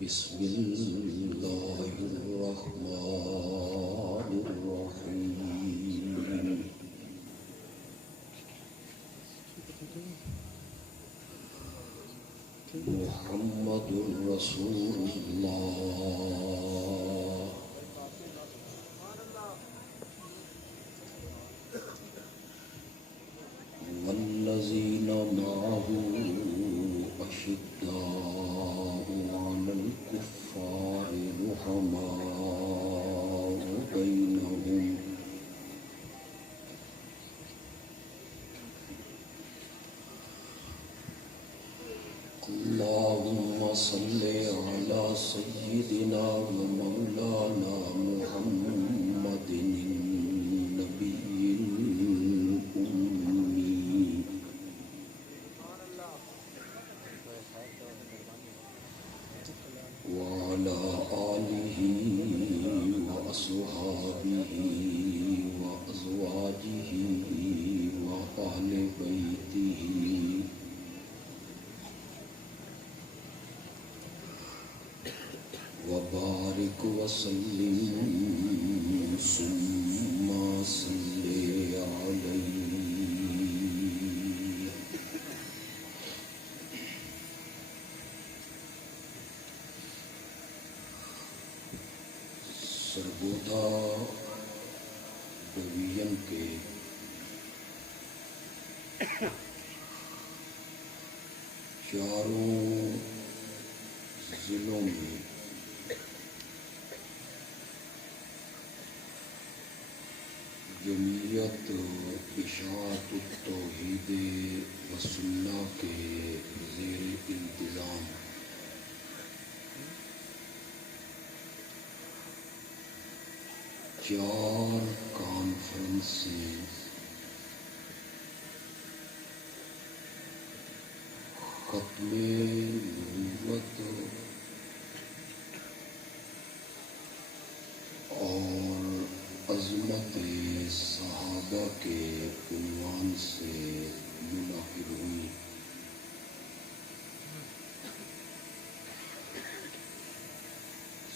بسم الله الرحمن الرحيم محمد رسول الله والذين معه أشداء على الكفار رحماء بينهم اللهم صل على سيدنا ومولانا محمد النبي الأمي وعلى آله وأصحابه وأزواجه وأهل بيته وبارك وسلم ثم صل عليه سرگودا ڈویژن کے چاروں ضلعوں میں جمعیت اشاعت التوحید و سنہ کے زیر انتظام چار کانفرنسیں ختم نبوت اور عظمت صحابہ کے عنوان سے منعقد ہوئی۔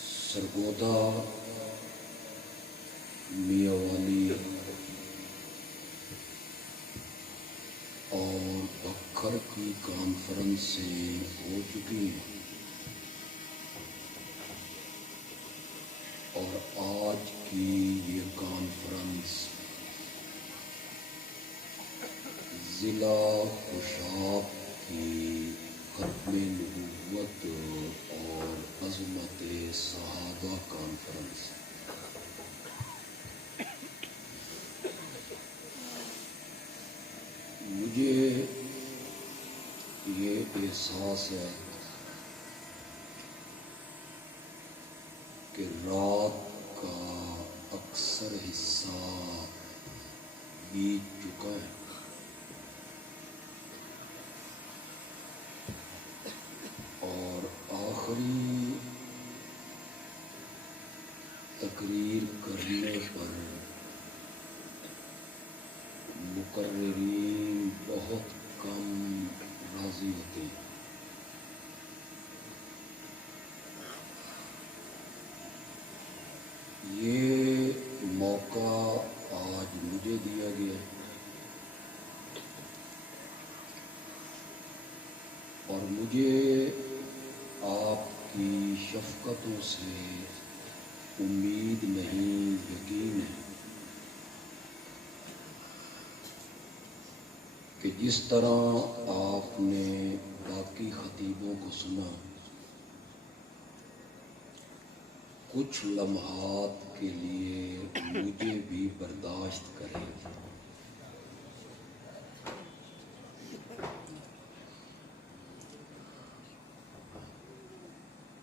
سرگودا میاں والی اور بکھر کی کانفرنسیں ہو چکی ہیں اور آج کی یہ کانفرنس ضلع خوشاب کی ختم نبوت اور عظمت صحابہ کانفرنس۔ مجھے یہ احساس ہے کہ رات کا اکثر حصہ بیت چکا ہے اور آخری تقریر کرنے پر مقررین بہت کم راضی ہوتے ہیں۔ یہ موقع آج مجھے دیا گیا اور مجھے آپ کی شفقتوں سے امید نہیں یقین ہے کہ جس طرح آپ نے باقی خطیبوں کو سنا کچھ لمحات کے لیے مجھے بھی برداشت کریں۔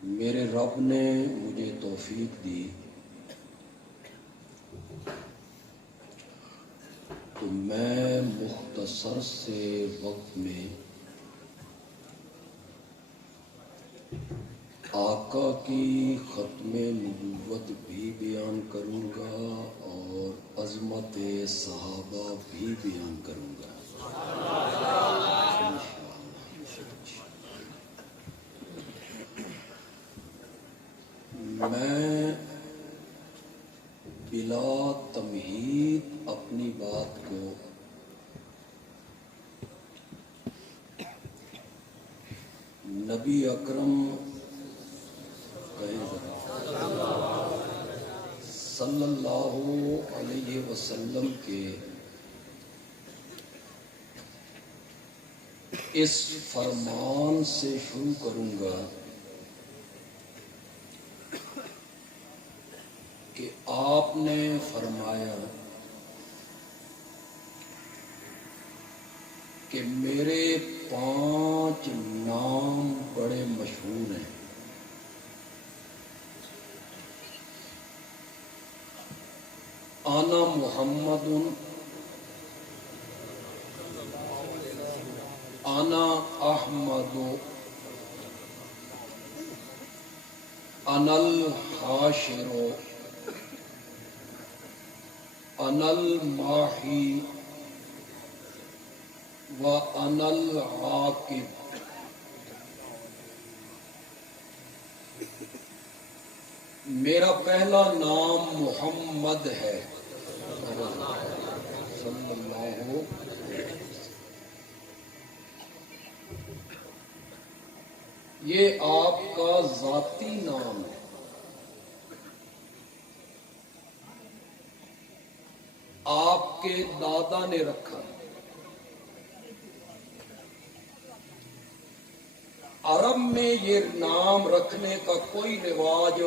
میرے رب نے مجھے توفیق دی تو میں مختصر سے وقت میں آقا کی ختم نبوت بھی بیان کروں گا اور عظمت صحابہ بھی بیان کروں گا۔ میں بلا تمہید اپنی بات کو نبی اکرم صلی اللہ علیہ وسلم کے اس فرمان سے شروع کروں گا کہ آپ نے فرمایا کہ میرے 5 نام بڑے مشہور ہیں. انا محمد، انا احمد، انا الحاشر، انا الماحی وَأَنَا الْعَاقِبُ. میرا پہلا نام محمد ہے صلی اللہ. یہ آپ کا ذاتی نام ہے. آپ کے دادا نے رکھا. عرب میں یہ نام رکھنے کا کوئی رواج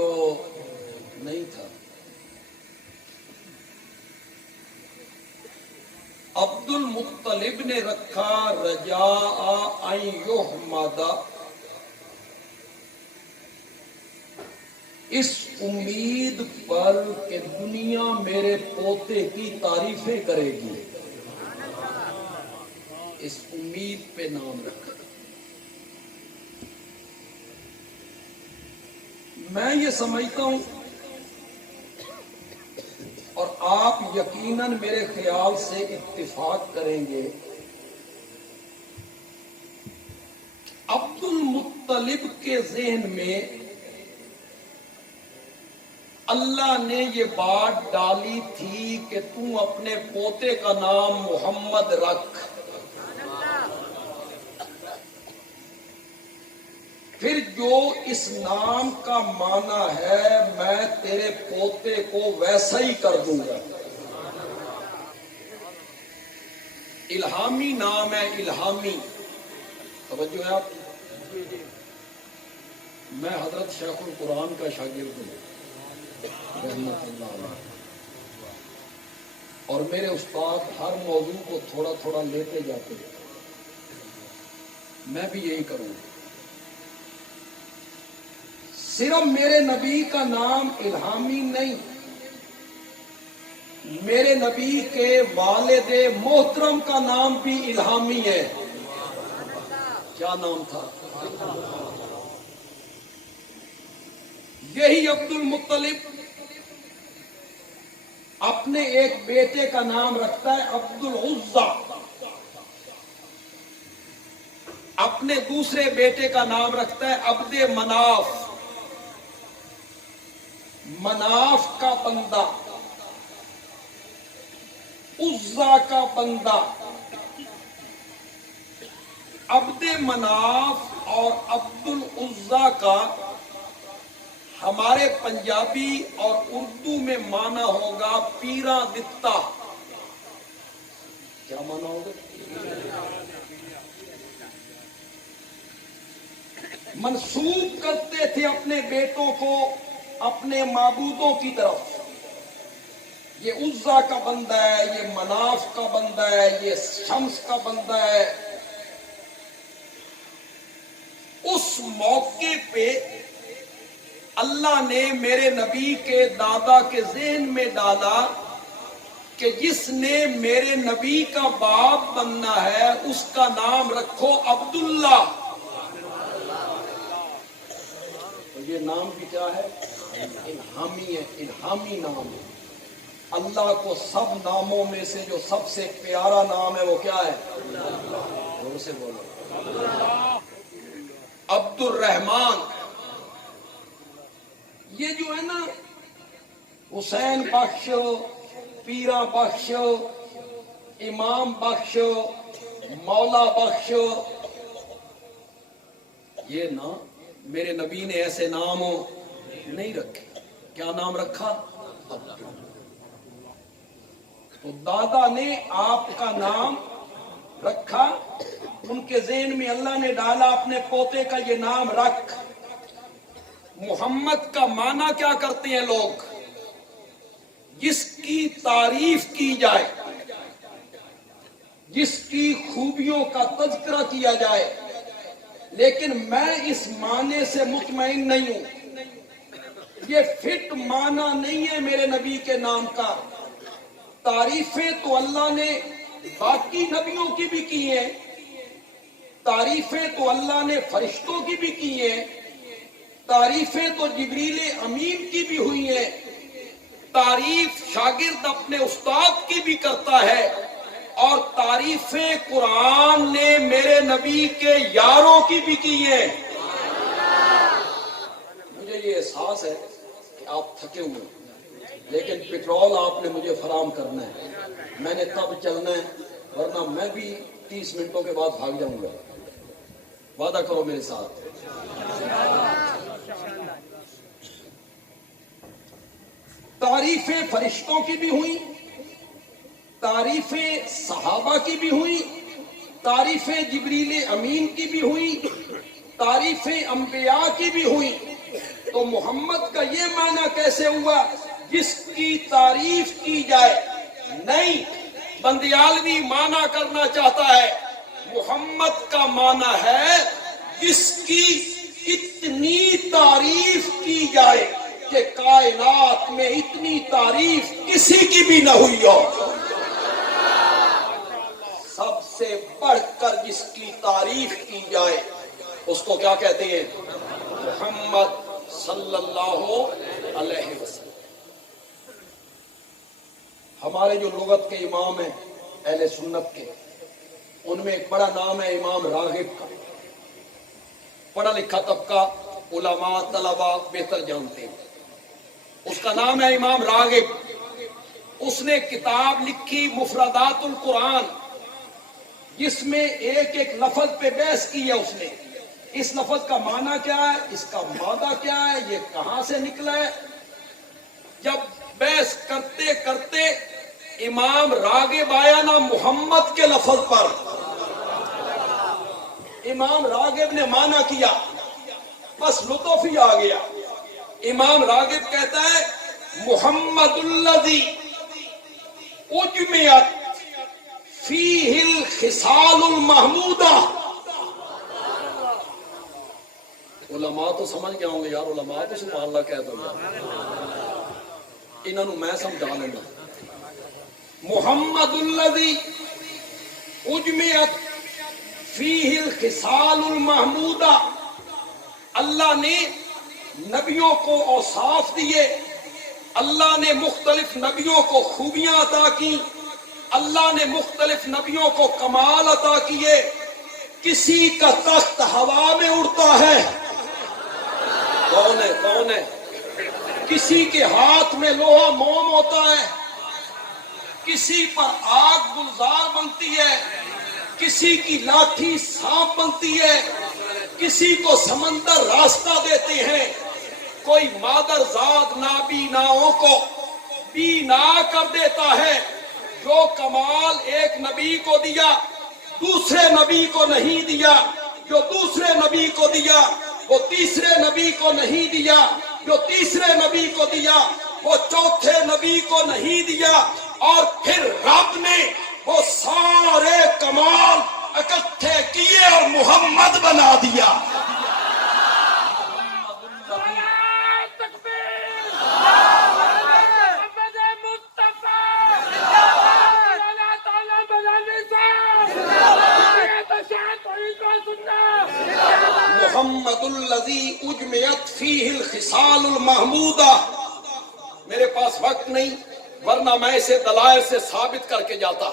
نہیں تھا. عبد المطلب نے رکھا رجاء ان یحمد، اس امید پر کہ دنیا میرے پوتے کی تعریفیں کرے گی. اس امید پہ نام رکھا. میں یہ سمجھتا ہوں اور آپ یقیناً میرے خیال سے اتفاق کریں گے، عبد المطلب کے ذہن میں اللہ نے یہ بات ڈالی تھی کہ تم اپنے پوتے کا نام محمد رکھ. پھر جو اس نام کا معنی ہے میں تیرے پوتے کو ویسا ہی کر دوں گا. الہامی نام ہے، الہامی. توجہ ہے آپ. میں حضرت شیخ القرآن کا شاگرد ہوں رحمۃ اللہ علیہ، اور میرے استاد ہر موضوع کو تھوڑا تھوڑا لیتے جاتے ہیں. میں بھی یہی کروں گا. صرف میرے نبی کا نام الہامی نہیں، میرے نبی کے والد محترم کا نام بھی الہامی ہے. کیا نام تھا؟ یہی عبد المطلب اپنے ایک بیٹے کا نام رکھتا ہے عبد العزا، اپنے دوسرے بیٹے کا نام رکھتا ہے عبد مناف. مناف کا بندہ، عزا کا بندہ. عبد مناف اور عبد العزا کا ہمارے پنجابی اور اردو میں معنی ہوگا پیرا دتا. کیا معنی ہوگا؟ منسوب کرتے تھے اپنے بیٹوں کو اپنے معبودوں کی طرف. یہ عزا کا بندہ ہے، یہ مناف کا بندہ ہے، یہ شمس کا بندہ ہے. اس موقع پہ اللہ نے میرے نبی کے دادا کے ذہن میں ڈالا کہ جس نے میرے نبی کا باپ بننا ہے اس کا نام رکھو عبداللہ. تو یہ نام بھی کیا ہے؟ الہامی ہے، الہامی نام ہے. اللہ کو سب ناموں میں سے جو سب سے پیارا نام ہے وہ کیا ہے؟ زور سے بولو. عبد الرحمن. یہ جو ہے نا حسین بخش، پیرا بخش، امام بخش، مولا بخش، یہ نا میرے نبی نے ایسے نام نہیں رکھے. کیا نام رکھا؟ تو دادا نے آپ کا نام رکھا، ان کے ذہن میں اللہ نے ڈالا اپنے پوتے کا یہ نام رکھ. محمد کا معنی کیا کرتے ہیں لوگ؟ جس کی تعریف کی جائے، جس کی خوبیوں کا تذکرہ کیا جائے. لیکن میں اس معنی سے مطمئن نہیں ہوں. یہ فٹ معنی نہیں ہے میرے نبی کے نام کا. تعریفیں تو اللہ نے باقی نبیوں کی بھی کی ہیں، تعریفیں تو اللہ نے فرشتوں کی بھی کی ہیں، تعریفیں تو جبریل امین کی بھی ہوئی ہیں، تعریف شاگرد اپنے استاد کی بھی کرتا ہے، اور تعریفیں قرآن نے میرے نبی کے یاروں کی بھی کی ہیں. مجھے یہ احساس ہے کہ آپ تھکے ہوئے ہیں، لیکن پیٹرول آپ نے مجھے فراہم کرنا ہے. میں نے تب چلنا ہے، ورنہ میں بھی 30 منٹوں کے بعد بھاگ جاؤں گا. وعدہ کرو میرے ساتھ. تعریفیں فرشتوں کی بھی ہوئی، تعریفیں صحابہ کی بھی ہوئی، تعریفیں جبریل امین کی بھی ہوئی، تعریفیں انبیاء کی بھی ہوئی. تو محمد کا یہ معنی کیسے ہوا جس کی تعریف کی جائے؟ نہیں، بندیالوی معنی کرنا چاہتا ہے. محمد کا معنی ہے جس کی اتنی تعریف کی جائے کہ کائنات میں اتنی تعریف کسی کی بھی نہ ہوئی ہو. سب سے بڑھ کر جس کی تعریف کی جائے اس کو کیا کہتے ہیں؟ محمد صلی اللہ علیہ وسلم. ہمارے جو لغت کے امام ہیں اہل سنت کے، ان میں ایک بڑا نام ہے امام راغب کا. پڑھا لکھا طبقہ، علماء، طلباء بہتر جانتے ہیں. اس کا نام ہے امام راغب. اس نے کتاب لکھی مفردات القرآن، جس میں ایک ایک لفظ پہ بحث کی ہے. اس نے اس لفظ کا معنی کیا ہے، اس کا مادہ کیا ہے، یہ کہاں سے نکلا ہے. جب بحث کرتے کرتے امام راغب آیا نا محمد کے لفظ پر، امام راغب نے معنی کیا، بس لطف ہی آ گیا. امام راغب کہتا ہے محمد الذی اجمعت فیہ الخصال المحمودہ. علماء تو سمجھ گیا ہوں گے یار، علماء تو سبحان اللہ کہہ دو یار، انہوں میں سمجھا لینا. محمد الذی اجمعت فیہ الخصال المحمودہ. اللہ نے نبیوں کو اوصاف دیے، اللہ نے مختلف نبیوں کو خوبیاں عطا کی، اللہ نے مختلف نبیوں کو کمال عطا کیے. کسی کا تخت ہوا میں اڑتا ہے، کون ہے کون ہے؟ کسی کے ہاتھ میں لوہا موم ہوتا ہے، کسی پر آگ گلزار بنتی ہے، کسی کی لاٹھی سانپ بنتی ہے، کسی کو سمندر راستہ دیتے ہیں. کوئی مادر زاد نابیناؤں کو بینا کر دیتا ہے. جو کمال ایک نبی کو دیا دوسرے نبی کو نہیں دیا، جو دوسرے نبی کو دیا وہ تیسرے نبی کو نہیں دیا، جو تیسرے نبی کو دیا وہ چوتھے نبی کو نہیں دیا. اور پھر رب نے وہ سارے کمال اکٹھے کیے اور محمد بنا دیا. محمد الذی اجمعت فیہ الخصال المحمودہ. میرے پاس وقت نہیں، ورنہ میں اسے دلائل سے ثابت کر کے جاتا.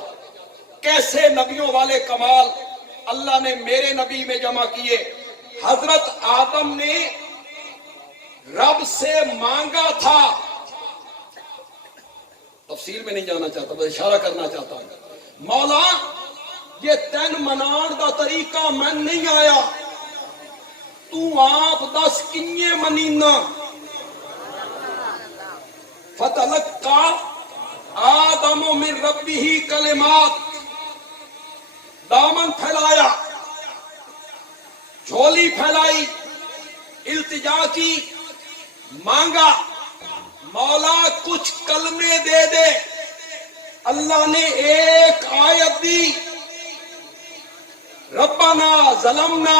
کیسے نبیوں والے کمال اللہ نے میرے نبی میں جمع کیے. حضرت آدم نے رب سے مانگا تھا. تفصیل میں نہیں جانا چاہتا، بس اشارہ کرنا چاہتا ہوں. مولا یہ تین منان دا طریقہ میں نہیں آیا، تو آپ دس کنیے منینا. فتلقى آدم من ربه کلمات، دامن پھیلایا، جھولی پھیلائی، التجا کی، مانگا مولا کچھ کلمے دے دے. اللہ نے ایک آیت دی، ربنا ظلمنا.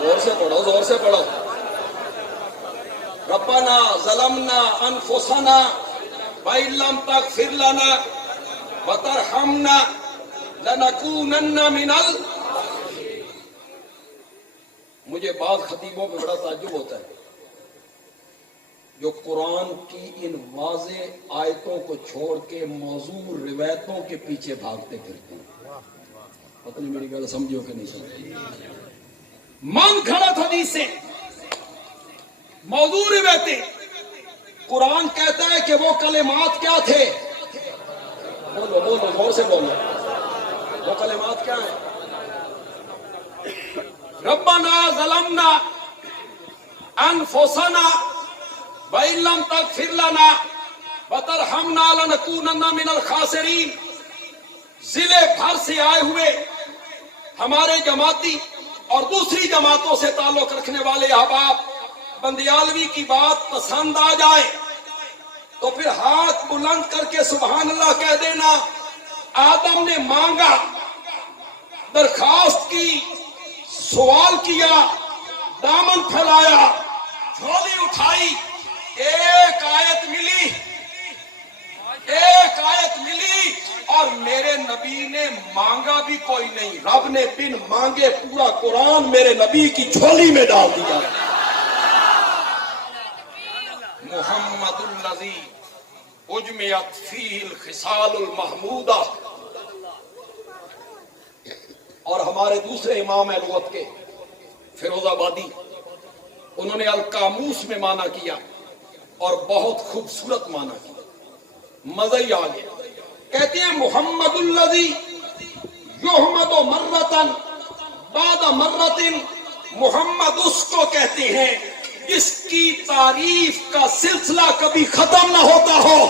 زور سے پڑھو، زور سے پڑھو. ربنا ظلمنا انفسنا وان لم تغفر لنا وترحمنا لنکونن من مجھے بعض خطیبوں پہ بڑا تعجب ہوتا ہے جو قرآن کی ان واضح آیتوں کو چھوڑ کے موضوع روایتوں کے پیچھے بھاگتے پھرتے ہیں. پتہ نہیں میری گل سمجھو کہ نہیں سمجھو. من گھڑت حدیثیں، موضوع روایتیں. قرآن کہتا ہے کہ وہ کلمات کیا تھے؟ بولو بولو، زور سے بولو. وہ کلمات کیا ہیں؟ ربنا ظلمنا انفسنا وان لم تغفر لنا وترحمنا لنکونن من الخاسرین. ضلع بھر سے آئے ہوئے ہمارے جماعتی اور دوسری جماعتوں سے تعلق رکھنے والے احباب بندیالوی کی بات پسند آ جائے تو پھر ہاتھ بلند کر کے سبحان اللہ کہہ دینا. آدم نے مانگا، درخواست کی، سوال کیا، دامن پھیلایا، جھولی اٹھائی، ایک آیت ملی، ایک آیت ملی، اور میرے نبی نے مانگا بھی کوئی نہیں. رب نے بن مانگے پورا قرآن میرے نبی کی جھولی میں ڈال دیا. محمد الذی اجمعت فیہ الخصال المحمودہ. اور ہمارے دوسرے امام لغت کے فیروز آبادی، انہوں نے القاموس میں معنی کیا اور بہت خوبصورت معنی کیا، مزہ ہی آ گیا. کہتے ہیں محمد الذی یحمد مرۃ بعد مرۃ. محمد اس کو کہتے ہیں جس کی تعریف کا سلسلہ کبھی ختم نہ ہوتا ہو.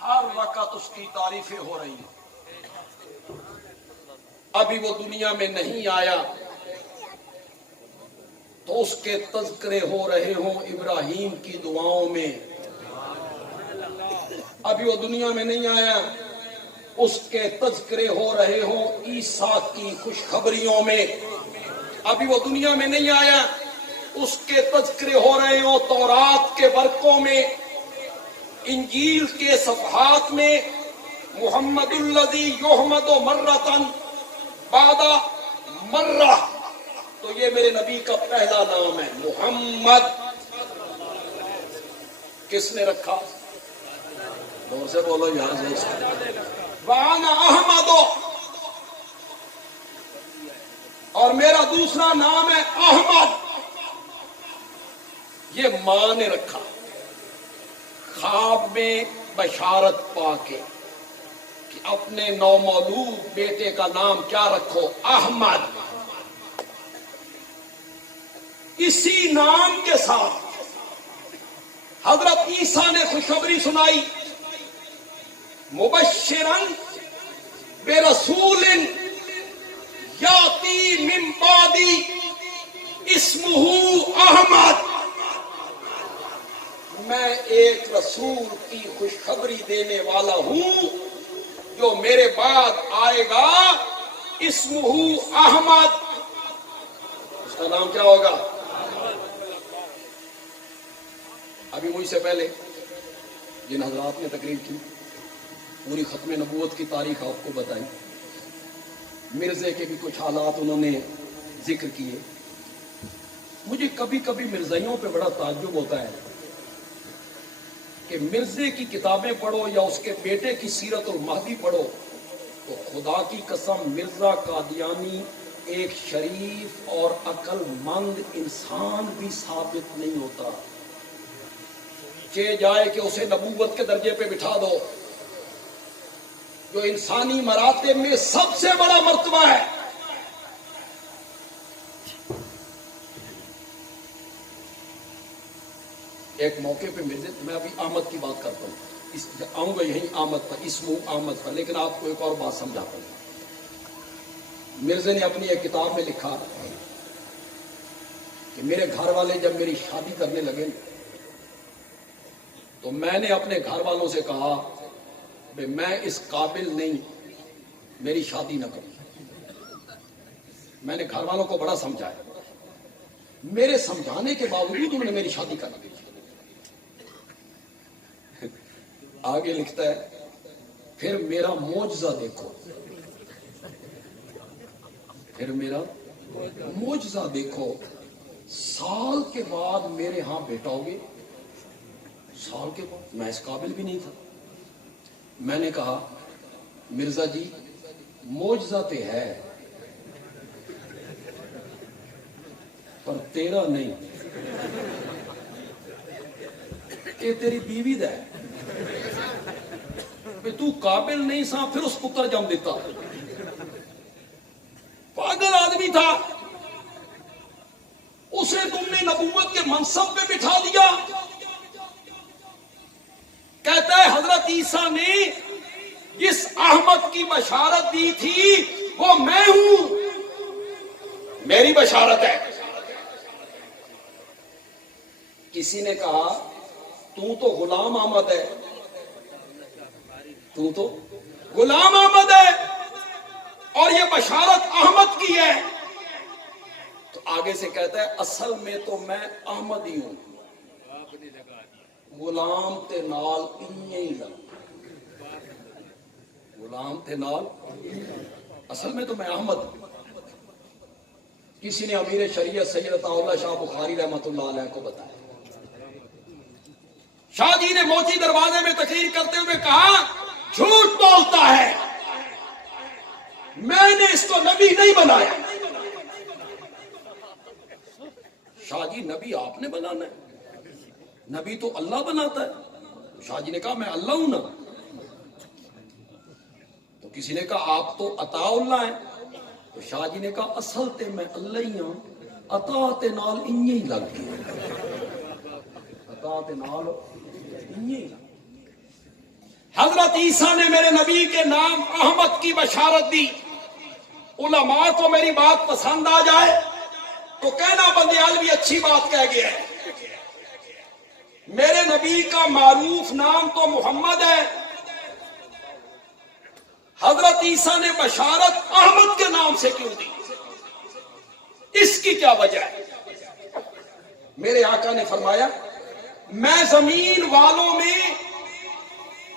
ہر وقت اس کی تعریفیں ہو رہی ہیں. ابھی وہ دنیا میں نہیں آیا تو اس کے تذکرے ہو رہے ہوں ابراہیم کی دعاؤں میں. ابھی وہ دنیا میں نہیں آیا اس کے تذکرے ہو رہے ہوں عیسیٰ کی خوشخبریوں میں. ابھی وہ دنیا میں نہیں آیا اس کے تذکرے ہو رہے ہوں تورات کے ورقوں میں، انجیل کے صفحات میں. محمد الذی یحمد مرۃ بعد مرہ، تو یہ میرے نبی کا پہلا نام ہے محمد. کس نے رکھا؟ زور سے بولو یار، زور سے. وانا احمد، اور میرا دوسرا نام ہے احمد. یہ ماں نے رکھا، خواب میں بشارت پا کے کہ اپنے نومولود بیٹے کا نام کیا رکھو؟ احمد. اسی نام کے ساتھ حضرت عیسیٰ نے خوشخبری سنائی، مبشرن برسول یاتی من بعدی اسمہ احمد. میں ایک رسول کی خوشخبری دینے والا ہوں جو میرے بعد آئے گا، اسمہ احمد. اس کا نام کیا ہوگا؟ ابھی مجھ سے پہلے جن حضرات نے تقریر کی پوری ختم نبوت کی تاریخ آپ کو بتائی، مرزے کے بھی کچھ حالات انہوں نے ذکر کیے. مجھے کبھی کبھی مرزائیوں پہ بڑا تعجب ہوتا ہے کہ مرزے کی کتابیں پڑھو یا اس کے بیٹے کی سیرت المہدی پڑھو تو خدا کی قسم مرزا قادیانی ایک شریف اور عقل مند انسان بھی ثابت نہیں ہوتا کہ جائے کہ اسے نبوت کے درجے پہ بٹھا دو، جو انسانی مراتب میں سب سے بڑا مرتبہ ہے۔ ایک موقع پہ میں ابھی آمد کی بات کرتا ہوں، آؤں گا یہیں آمد پر، اسم آمد پر، لیکن آپ کو ایک اور بات سمجھاتا ہوں۔ مرزا نے اپنی ایک کتاب میں لکھا کہ میرے گھر والے جب میری شادی کرنے لگے تو میں نے اپنے گھر والوں سے کہا کہ میں اس قابل نہیں میری شادی نہ کروں۔ میں نے گھر والوں کو بڑا سمجھایا، میرے سمجھانے کے باوجود انہوں نے میری شادی کر دی۔ آگے لکھتا ہے پھر میرا معجزہ دیکھو، پھر میرا معجزہ دیکھو، سال کے بعد میرے ہاں بیٹا ہوگے۔ سال کے بعد میں اس قابل بھی نہیں تھا۔ میں نے کہا مرزا جی معجزہ تے ہے پر تیرا نہیں، یہ تیری بیوی دا ہے، تو قابل نہیں سا پھر اس پتر جم دیتا۔ پاگل آدمی تھا، اسے تم نے نبوت کے منصب پہ بٹھا دیا۔ کہتا ہے حضرت عیسیٰ نے جس احمد کی بشارت دی تھی وہ میں ہوں، میری بشارت ہے۔ کسی نے کہا تو غلام احمد ہے، تو غلام احمد ہے اور یہ بشارت احمد کی ہے۔ تو آگے سے کہتا ہے اصل میں تو میں احمد ہی ہوں، غلام تے نال انہی لگ، غلام تے نال اصل میں تو میں احمد ہوں۔ کسی نے امیر شریعت سید عطا اللہ شاہ بخاری رحمۃ اللہ علیہ کو بتایا۔ شاہ جی نے موچی دروازے میں تقریر کرتے ہوئے کہا جھوٹ بولتا ہے، میں نے اس کو نبی نہیں بنایا۔ شاہ جی نبی آپ نے بنانا ہے، نبی تو اللہ بناتا ہے۔ شاہ جی نے کہا میں اللہ ہوں نا۔ تو کسی نے کہا آپ تو عطا اللہ ہیں۔ تو شاہ جی نے کہا اصل تے میں اللہ ہی ہوں، عطا تے نال انہی لگ گیا، عطا تے نال انہی لگ۔ حضرت عیسیٰ نے میرے نبی کے نام احمد کی بشارت دی۔ علماء کو میری بات پسند آ جائے تو کہنا بندیال بھی اچھی بات کہہ گیا ہے۔ میرے نبی کا معروف نام تو محمد ہے، حضرت عیسیٰ نے بشارت احمد کے نام سے کیوں دی؟ اس کی کیا وجہ ہے؟ میرے آقا نے فرمایا میں زمین والوں میں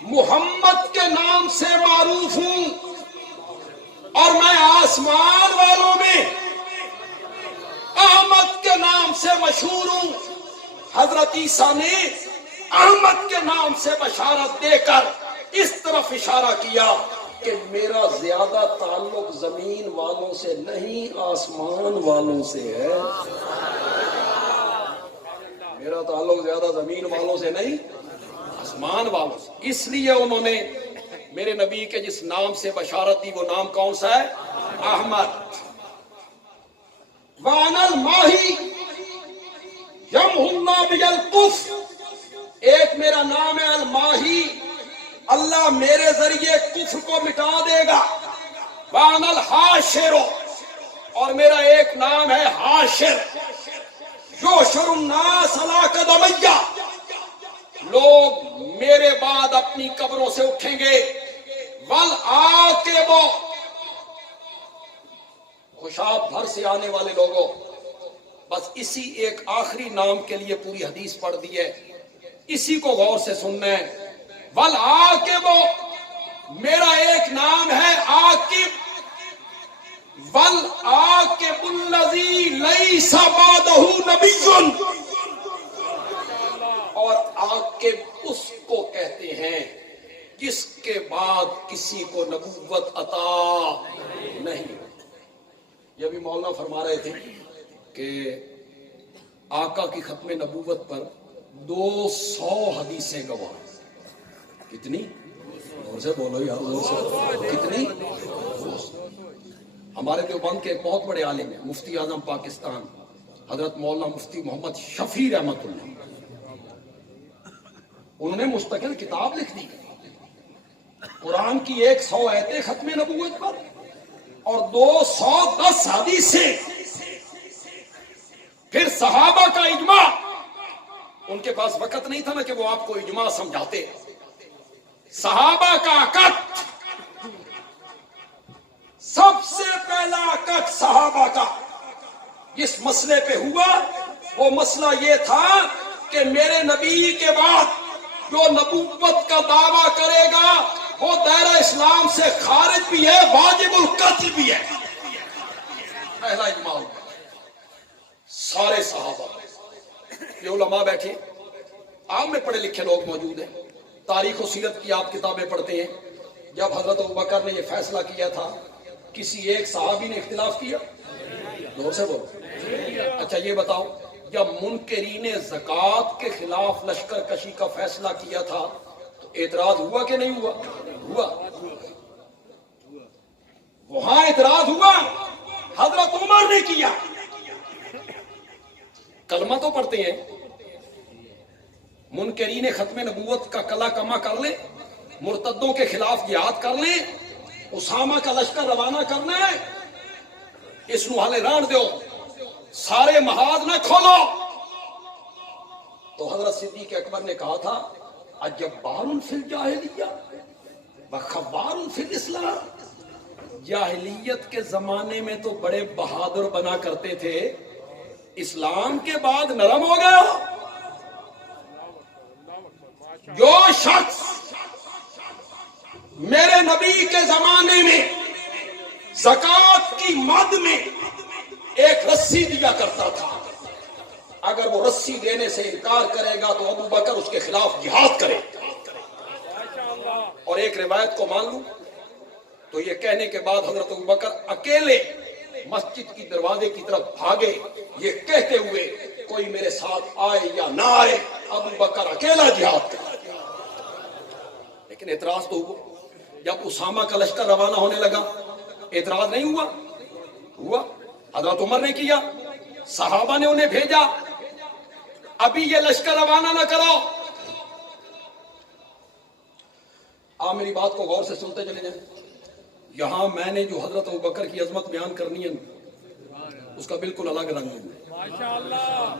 محمد کے نام سے معروف ہوں اور میں آسمان والوں میں احمد کے نام سے مشہور ہوں۔ حضرت عیسیٰ نے احمد کے نام سے بشارت دے کر اس طرف اشارہ کیا کہ میرا زیادہ تعلق زمین والوں سے نہیں آسمان والوں سے ہے، میرا تعلق زیادہ زمین والوں سے نہیں آسمان والوں سے۔ اس لیے انہوں نے میرے نبی کے جس نام سے بشارت دی وہ نام کون سا ہے؟ احمد۔ وَأَنَا الْمَاحِي يَمْحُو اللَّهُ بِهِ الْكُفْرَ، ایک میرا نام ہے الماحی، اللہ میرے ذریعے کفر کو مٹا دے گا۔ وَأَنَا الْحَاشِرُ، اور میرا ایک نام ہے حاشر، يُحْشَرُ النَّاسَ عَلَىٰ قَدَمَيَّ، لوگ میرے بعد اپنی قبروں سے اٹھیں گے۔ وَالْعَاقِبُ، خوشاب بھر سے آنے والے لوگوں، بس اسی ایک آخری نام کے لیے پوری حدیث پڑھ دی ہے، اسی کو غور سے سننا ہے۔ والعاقب، میرا ایک نام ہے عاقب، والعاقب الذی لیس بعدہ نبی، اور عاقب اس کو کہتے ہیں جس کے بعد کسی کو نبوت عطا نہیں۔ یہ بھی مولانا فرما رہے تھے کہ آقا کی ختم نبوت پر 200 حدیثیں گواہ. کتنی؟ اور سے بولو یار، کتنی؟ ہمارے دیوبند کے ایک بہت بڑے عالم ہیں، مفتی اعظم پاکستان حضرت مولانا مفتی محمد شفیع رحمت اللہ، انہوں نے مستقل کتاب لکھ دی قرآن کی 100 آیتیں ختم نبوت پر اور 210 حدیثیں. پھر صحابہ کا اجماع. ان کے پاس وقت نہیں تھا نا کہ وہ آپ کو اجماع سمجھاتے. صحابہ کا عقد، سب سے پہلا عقد صحابہ کا جس مسئلے پہ ہوا، وہ مسئلہ یہ تھا کہ میرے نبی کے بعد جو نبوت کا دعویٰ کرے گا وہ دائرہ اسلام سے خارج بھی ہے، واجب القتل بھی ہے. پہلا اجماع ہوا. سارے صحابہ، یہ علماء بیٹھے، عام میں پڑھے لکھے لوگ موجود ہیں، تاریخ و سیرت کی آپ کتابیں پڑھتے ہیں. جب حضرت ابوبکر نے یہ فیصلہ کیا تھا، کسی ایک صحابی نے اختلاف کیا؟ زور سے بولو. اچھا یہ بتاؤ، جب منکرین زکوٰۃ کے خلاف لشکر کشی کا فیصلہ کیا تھا تو اعتراض ہوا کہ نہیں ہوا؟ ہوا. وہاں اعتراض ہوا، حضرت عمر نے کیا. کلمہ تو پڑھتے ہیں، منکرین ختم نبوت کا کلا کما کر لیں، مرتدوں کے خلاف جہاد کر لیں، اسامہ کا لشکر روانہ کرنا ہے، اس نو حالے ران دیو، سارے محاذ نہ کھولو. تو حضرت صدیق اکبر نے کہا تھا اجبار فی الجاہلیہ وخوار فی الاسلام. جاہلیت کے زمانے میں تو بڑے بہادر بنا کرتے تھے، اسلام کے بعد نرم ہو گیا. جو شخص میرے نبی کے زمانے میں زکوٰۃ کی مد میں ایک رسی دیا کرتا تھا، اگر وہ رسی دینے سے انکار کرے گا تو ابو بکر اس کے خلاف جہاد کرے. اور ایک روایت کو مان لوں تو یہ کہنے کے بعد حضرت ابو بکر اکیلے مسجد کی دروازے کی طرف بھاگے، یہ کہتے ہوئے کوئی میرے ساتھ آئے یا نہ آئے، ابو بکر اکیلا جہاد کرے. لیکن اعتراض تو ہوا. جب اسامہ کا لشکر روانہ ہونے لگا، اعتراض نہیں ہوا؟ ہوا. حضرت عمر نے کیا، صحابہ نے انہیں بھیجا، ابھی یہ لشکر روانہ نہ کرو. آپ میری بات کو غور سے سنتے چلے جائیں. یہاں میں نے جو حضرت ابوبکر کی عظمت بیان کرنی ہے اس کا بالکل الگ رنگ ہے،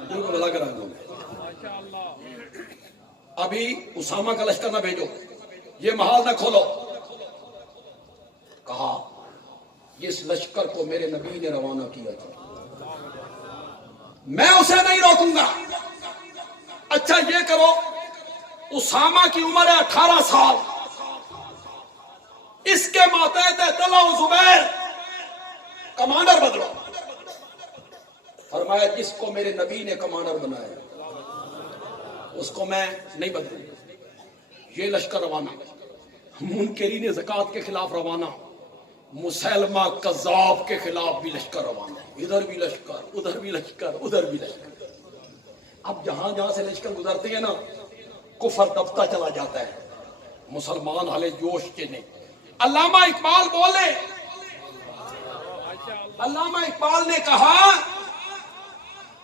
بالکل الگ رنگ ہے. ابھی اسامہ کا لشکر نہ بھیجو، یہ محاذ نہ کھولو. کہا جس لشکر کو میرے نبی نے روانہ کیا تھا میں اسے نہیں روکوں گا. اچھا یہ کرو، اسامہ کی عمر ہے 18 سال، اس کے ماتحت طلحہ و زبیر، کمانڈر بدلو. فرمایا جس کو میرے نبی نے کمانڈر بنایا اس کو میں نہیں بدلوں گا. یہ لشکر روانہ، منکرین زکوٰۃ کے خلاف روانہ، مسلمہ کذاب کے خلاف بھی لشکر روانہ، ادھر بھی لشکر، ادھر بھی لشکر، ادھر بھی لشکر. اب جہاں جہاں سے لشکر گزرتے ہیں نا، کفر دبتا چلا جاتا ہے، مسلمان حالے جوش کے نہیں. علامہ اقبال بولے، علامہ اقبال نے کہا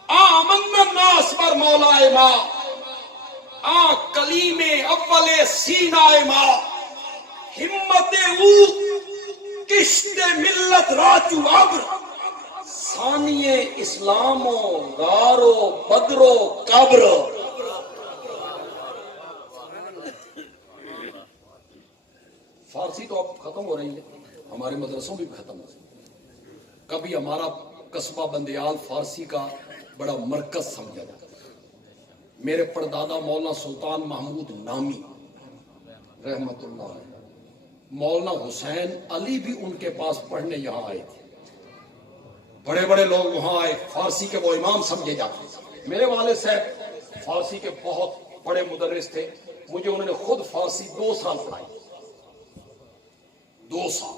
آمن الناس پر مولا ما، کلیم اول سینہ ما، ہمت او کشت ملت راچو ابر، ثانی اسلام و غار و بدر و قبر. فارسی تو اب ختم ہو رہی ہے، ہمارے مدرسوں میں بھی ختم ہو رہی ہے. کبھی ہمارا قصبہ بندیال فارسی کا بڑا مرکز سمجھا جاتا ہے. میرے پردادا مولانا سلطان محمود نامی رحمت اللہ علیہ، مولانا حسین علی بھی ان کے پاس پڑھنے یہاں آئے تھے. بڑے بڑے لوگ وہاں آئے، فارسی کے وہ امام سمجھے جاتے. میرے والد صاحب فارسی کے بہت بڑے مدرس تھے، مجھے انہوں نے خود فارسی 2 سال پڑھائی، 2 سال.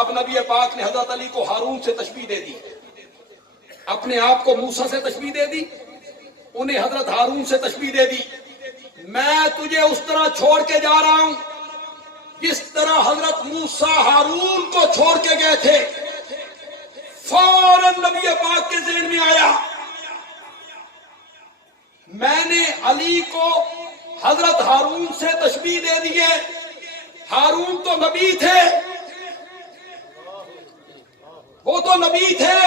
اب نبی پاک نے حضرت علی کو ہارون سے تشبیہ دے دی، اپنے آپ کو موسیٰ سے تشبیہ دے دی، انہیں حضرت ہارون سے تشبیہ دے دی. میں تجھے اس طرح چھوڑ کے جا رہا ہوں جس طرح حضرت موسیٰ ہارون کو چھوڑ کے گئے تھے. فوراً نبی پاک کے ذہن میں آیا میں نے علی کو حضرت ہارون سے تشبیہ دے دی ہے. ہارون تو نبی تھے، وہ تو نبی تھے،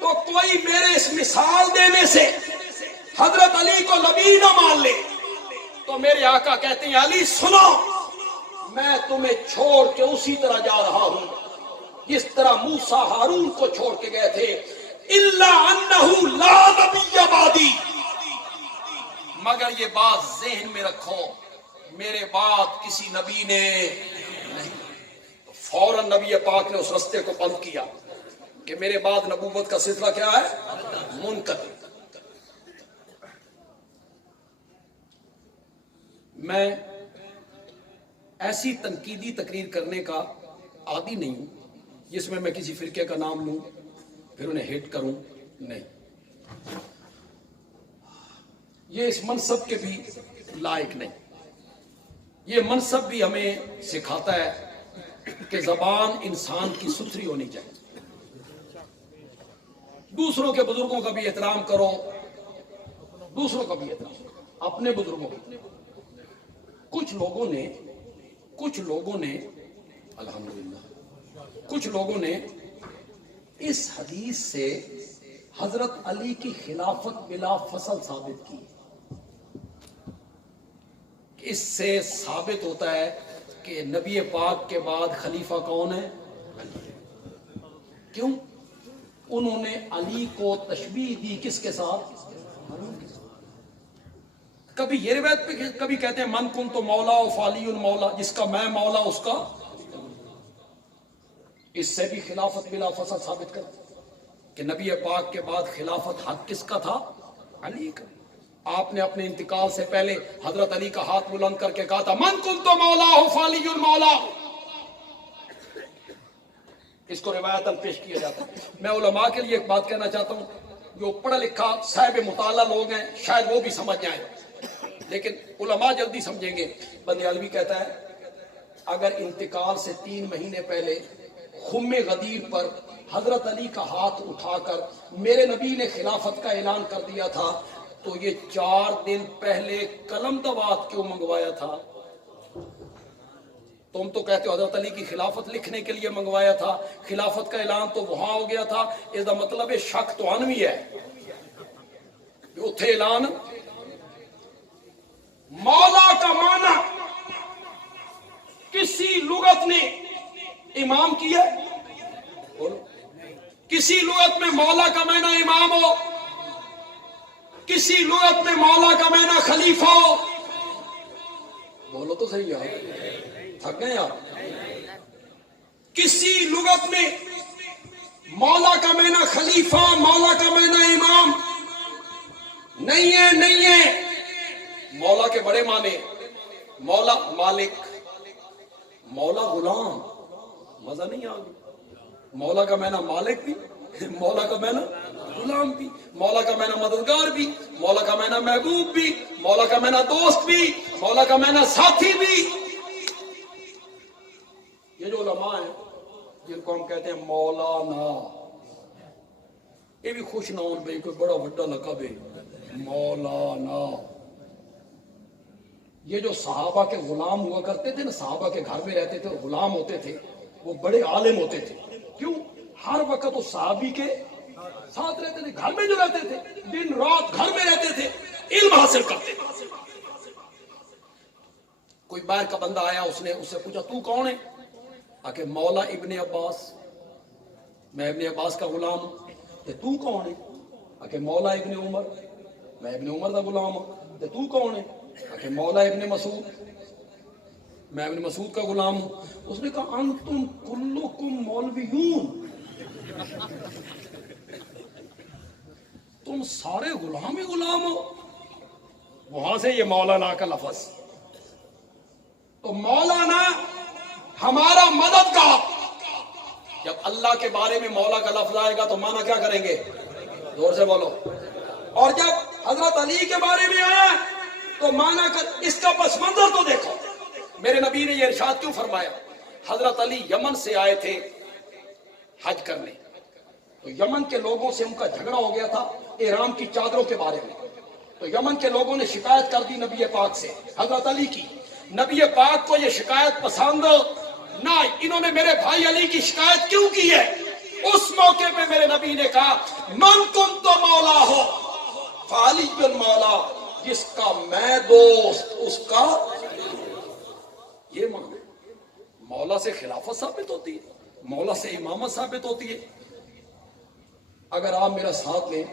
تو کوئی میرے اس مثال دینے سے حضرت علی کو نبی نہ مان لے. تو میرے آقا کہتے ہیں علی سنو، میں تمہیں چھوڑ کے اسی طرح جا رہا ہوں جس طرح موسیٰ ہارون کو چھوڑ کے گئے تھے. الا انہ لا نبی بعدی، مگر یہ بات ذہن میں رکھو میرے بعد کسی نبی نے نہیں. فوراً نبی پاک نے اس رستے کو بند کیا کہ میرے بعد نبوت کا سلسلہ کیا ہے؟ منقطع. میں ایسی تنقیدی تقریر کرنے کا عادی نہیں ہوں جس میں میں کسی فرقے کا نام لوں پھر انہیں ہیٹ کروں، نہیں. یہ اس منصب کے بھی لائق نہیں. یہ منصب بھی ہمیں سکھاتا ہے کہ زبان انسان کی ستھری ہونی چاہیے. دوسروں کے بزرگوں کا بھی احترام کرو، دوسروں کا بھی احترام کرو، اپنے بزرگوں کا. کچھ لوگوں نے الحمدللہ کچھ لوگوں نے اس حدیث سے حضرت علی کی خلافت بلا فصل ثابت کی. اس سے ثابت ہوتا ہے کہ نبی پاک کے بعد خلیفہ کون ہے؟ علی. کیوں؟ انہوں نے علی کو تشبیہ دی کس کے ساتھ؟ کبھی یہ روایت پہ کبھی کہتے ہیں من کن تو مولا و فالی المولا، جس کا میں مولا اس کا. اس سے بھی خلافت بلا فصل ثابت کر کہ نبی پاک کے بعد خلافت حق کس کا تھا؟ علی کا. آپ نے اپنے انتقال سے پہلے حضرت علی کا ہاتھ بلند کر کے کہا تھا من کن تو مولا ہو فالی المولا. اس کو روایتاً پیش کیا جاتا ہے. میں علماء کے لیے ایک بات کہنا چاہتا ہوں، جو پڑھا لکھا صاحب مطالعہ لوگ ہیں شاید وہ بھی سمجھ جائیں، لیکن علماء جلدی سمجھیں گے. بندیالوی کہتا ہے اگر انتقال سے 3 مہینے پہلے خم غدیر پر حضرت علی کا ہاتھ اٹھا کر میرے نبی نے خلافت کا اعلان کر دیا تھا تو یہ 4 دن پہلے قلم دوات کیوں منگوایا تھا؟ تم تو کہتے ہو حضرت علی کی خلافت لکھنے کے لیے منگوایا تھا، خلافت کا اعلان تو وہاں ہو گیا تھا. اس کا مطلب شک تو انوی ہے، اتھے اعلان. مولا کا معنی کسی لغت نے امام کیا؟ کسی لغت میں مولا کا معنی امام ہو، کسی لغت میں مولا کا معنی خلیفہ ہو. بولو تو صحیح یار، تھک گئے یار. کسی لغت میں مولا کا معنی خلیفہ، مولا کا معنی امام نہیں ہے. نہیں ہے. مولا کے بڑے معنی، مولا مالک، مولا غلام. مزہ نہیں آ گیا؟ مولا کا معنی مالک بھی، مولا کا معنی غلام بھی، مولا کا معنی مددگار بھی، مولا کا معنی محبوب بھی، مولا کا معنی دوست بھی، مولا کا معنی ساتھی بھی. یہ جو علماء ہیں جن کو ہم کہتے ہیں مولانا، یہ بھی خوش نہ ہون بھائی کوئی بڑا بڑا لقب ہے مولانا. یہ جو صحابہ کے غلام ہوا کرتے تھے نا، صحابہ کے گھر میں رہتے تھے اور غلام ہوتے تھے، وہ بڑے عالم ہوتے تھے. کیوں؟ ہر وقت وہ صحابی کے ساتھ رہتے تھے، گھر میں جو رہتے تھے دن رات گھر میں رہتے تھے، علم حاصل کرتے تھے. کوئی باہر کا بندہ آیا، اس نے اس سے پوچھا تو کون ہے؟ کہ مولا ابن عباس، میں ابن عباس کا غلام ہوں. تو کون ہے؟ کہ مولا ابن عمر، میں ابن عمر کا غلام ہوں. تو کون ہے؟ کہ مولا ابن مسعود، میں ابن مسعود کا غلام ہوں. اس نے کہا انتم کلکم مولویون، تم سارے غلام ہی غلام ہو. وہاں سے یہ مولانا کا لفظ. تو مولانا ہمارا مددگار، جب اللہ کے بارے میں مولا کا لفظ آئے گا تو مانا کیا کریں گے؟ زور سے بولو. اور جب حضرت علی کے بارے میں آیا تو مانا کر. اس کا پس منظر تو دیکھو. میرے نبی نے یہ ارشاد کیوں فرمایا؟ حضرت علی یمن سے آئے تھے حج کرنے, تو یمن کے لوگوں سے ان کا جھگڑا ہو گیا تھا احرام کی چادروں کے بارے میں. تو یمن کے لوگوں نے شکایت کر دی نبی پاک سے, حضرت علی کی. نبی پاک کو یہ شکایت پسند نہ, انہوں نے میرے بھائی علی کی شکایت کیوں کی ہے؟ اس موقع پہ میرے نبی نے کہا من کن تو مولا ہو فعلی بن مولا, جس کا میں دوست اس کا. یہ معنی مولا سے خلافت ثابت ہوتی ہے, مولا سے امامت ثابت ہوتی ہے. اگر آپ میرا ساتھ لیں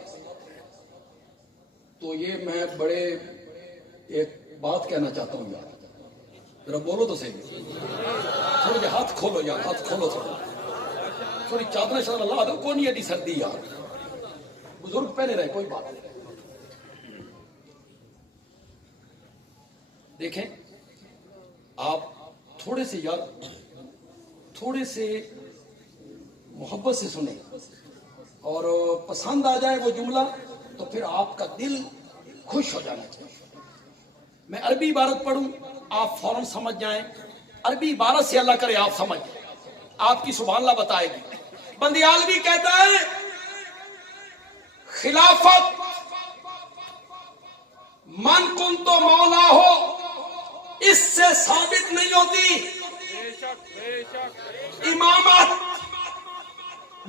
تو یہ میں بڑے ایک بات کہنا چاہتا ہوں. یار ذرا بولو تو صحیح, تھوڑے جا ہاتھ کھولو یار, ہاتھ کھولو تھوڑی چادر شادر اللہ دو. کون یہ دی سردی یار, بزرگ پہنے رہے, کوئی بات نہیں. دیکھیں آپ تھوڑے سے یار, تھوڑے سے محبت سے سنیں اور پسند آ جائے وہ جملہ تو پھر آپ کا دل خوش ہو جانا چاہیے. میں عربی عبارت پڑھوں, آپ فوراً سمجھ جائیں. عربی عبارت سے اللہ کرے آپ سمجھ جائیں, آپ کی سبحان اللہ بتائے گی. بندیالوی کہتا ہے خلافت من کن تو مولا ہو, اس سے ثابت نہیں ہوتی. امامت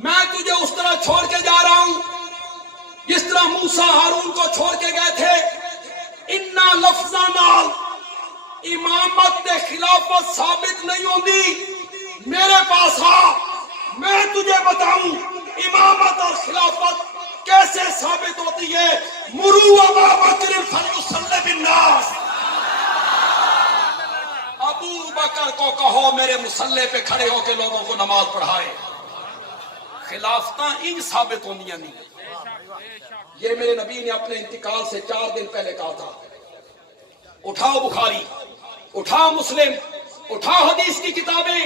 میں تجھے اس طرح چھوڑ کے جا رہا ہوں جس طرح موسیٰ ہارون کو چھوڑ کے گئے تھے. انا لفظا نال امامت تے خلافت ثابت نہیں ہوتی. میرے پاس آ, میں تجھے بتاؤں امامت اور خلافت کیسے ثابت ہوتی ہے. مرو ابا بکر فلیصلی بالناس, ابو بکر کو کہو میرے مصلی پہ کھڑے ہو کے لوگوں کو نماز پڑھائے. خلافتاں ان ثابت ہونیاں نہیں. یہ میرے نبی نے اپنے انتقال سے 4 دن پہلے کہا تھا. اٹھاؤ بخاری, اٹھاؤ مسلم, اٹھاؤ حدیث کی کتابیں.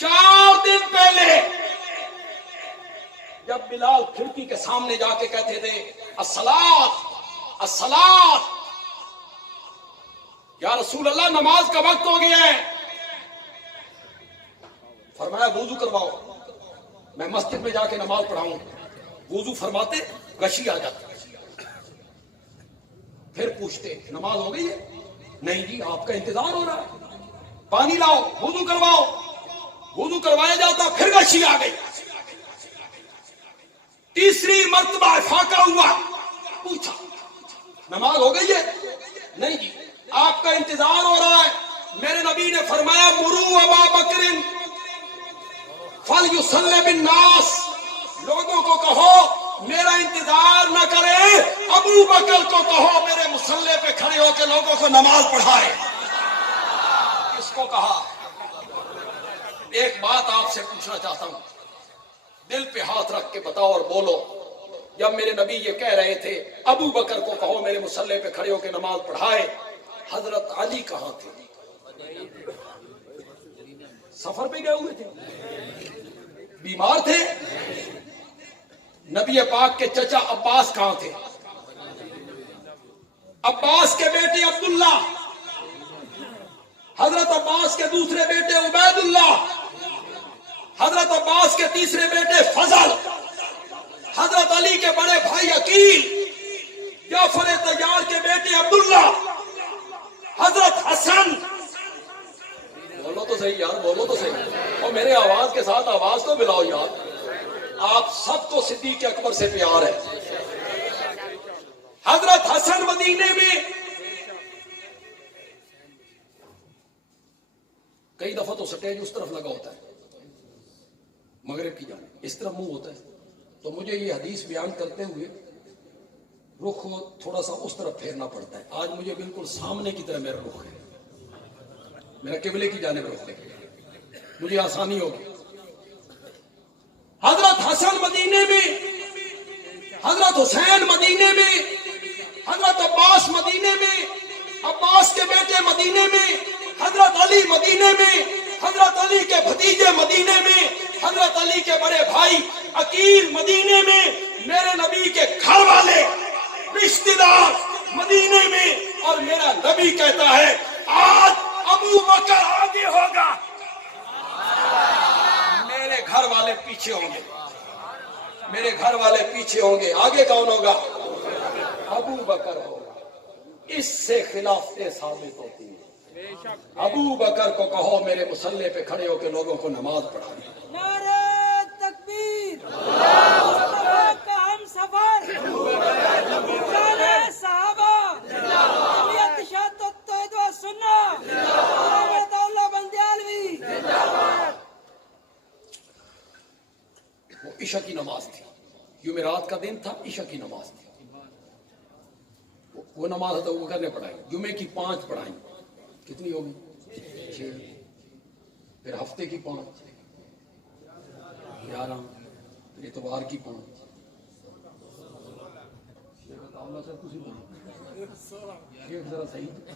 4 دن پہلے جب بلال کھڑکی کے سامنے جا کے کہتے تھے الصلاۃ الصلاۃ, یا رسول اللہ نماز کا وقت ہو گیا ہے. فرمایا وضو کرواؤ, میں مسجد میں جا کے نماز پڑھاؤں. وضو فرماتے غشی آ جاتی. پھر پوچھتے نماز ہو گئی ہے؟ نہیں جی آپ کا انتظار ہو رہا ہے. پانی لاؤ, وضو کرواؤ. وضو کروایا جاتا, پھر غشی آ گئی. تیسری مرتبہ افاقہ ہوا, پوچھا نماز ہو گئی ہے؟ نہیں جی آپ کا انتظار ہو رہا ہے. میرے نبی نے فرمایا مرو ابا بکر فلیصلی بالناس, لوگوں کو کہو میرا انتظار نہ کرے, ابو بکر کو کہو میرے مصلی پہ کھڑے ہو کے لوگوں کو نماز پڑھائے. اس کو کہا. ایک بات آپ سے پوچھنا چاہتا ہوں, دل پہ ہاتھ رکھ کے بتاؤ اور بولو. جب میرے نبی یہ کہہ رہے تھے ابو بکر کو کہو میرے مصلی پہ کھڑے ہو کے نماز پڑھائے, حضرت علی کہاں تھے؟ سفر پہ گئے ہوئے تھے, بیمار تھے. نبی پاک کے چچا عباس کہاں تھے؟ عباس کے بیٹے عبداللہ, حضرت عباس کے دوسرے بیٹے عبید اللہ, حضرت عباس کے تیسرے بیٹے فضل, حضرت علی کے بڑے بھائی عقیل, جعفر طیار کے بیٹے عبداللہ, حضرت حسن. بولو تو صحیح یار, بولو تو صحیح. اور میرے آواز کے ساتھ آواز تو ملاؤ یار. آپ سب کو صدیق اکبر سے پیار ہے. حضرت حسن مدینے میں کئی دفعہ تو سٹیج اس طرف لگا ہوتا ہے مغرب کی جانب, اس طرف منہ ہوتا ہے. تو مجھے یہ حدیث بیان کرتے ہوئے رخ تھوڑا سا اس طرف پھیرنا پڑتا ہے. آج مجھے بالکل سامنے کی طرح میرا رخ ہے, میرا قبلے کی جانب رخ ہے, مجھے آسانی ہوگی. حضرت حسن مدینے میں, حضرت حسین مدینے میں, حضرت عباس مدینے میں, عباس کے بیٹے مدینے میں, حضرت علی مدینے میں, حضرت علی کے بھتیجے مدینے میں, حضرت علی کے بڑے بھائی عقیل مدینے میں، میرے نبی کے گھر والے رشتہ دار مدینے میں، اور میرا نبی کہتا ہے آج ابو بکر آگے ہوگا، میرے گھر والے پیچھے ہوں گے، میرے گھر والے پیچھے ہوں گے، آگے کون ہوگا؟ ابو بکر ہوگا۔ اس سے خلافتیں ثابت ہوتی ہیں۔ ابو بکر کو کہو میرے مصلی پہ کھڑے ہو کے لوگوں کو نماز پڑھائیں۔ نعرہ تکبیر، مصطفیٰ کا ہم سفر، شان صحابہ، جمعیت اشاعت التوحید و سنت، علامہ اللہ بندیالوی۔ وہ عشاء کی نماز تھی، جمعرات کا دن تھا، عشاء کی نماز تھی، وہ نماز حضرت ابو بکر نے پڑھائی، جمعے کی 5 پڑھائیں، کتنی ہوگی؟ 6، پھر ہفتے کی 5، 11، پھر اتوار کی 5،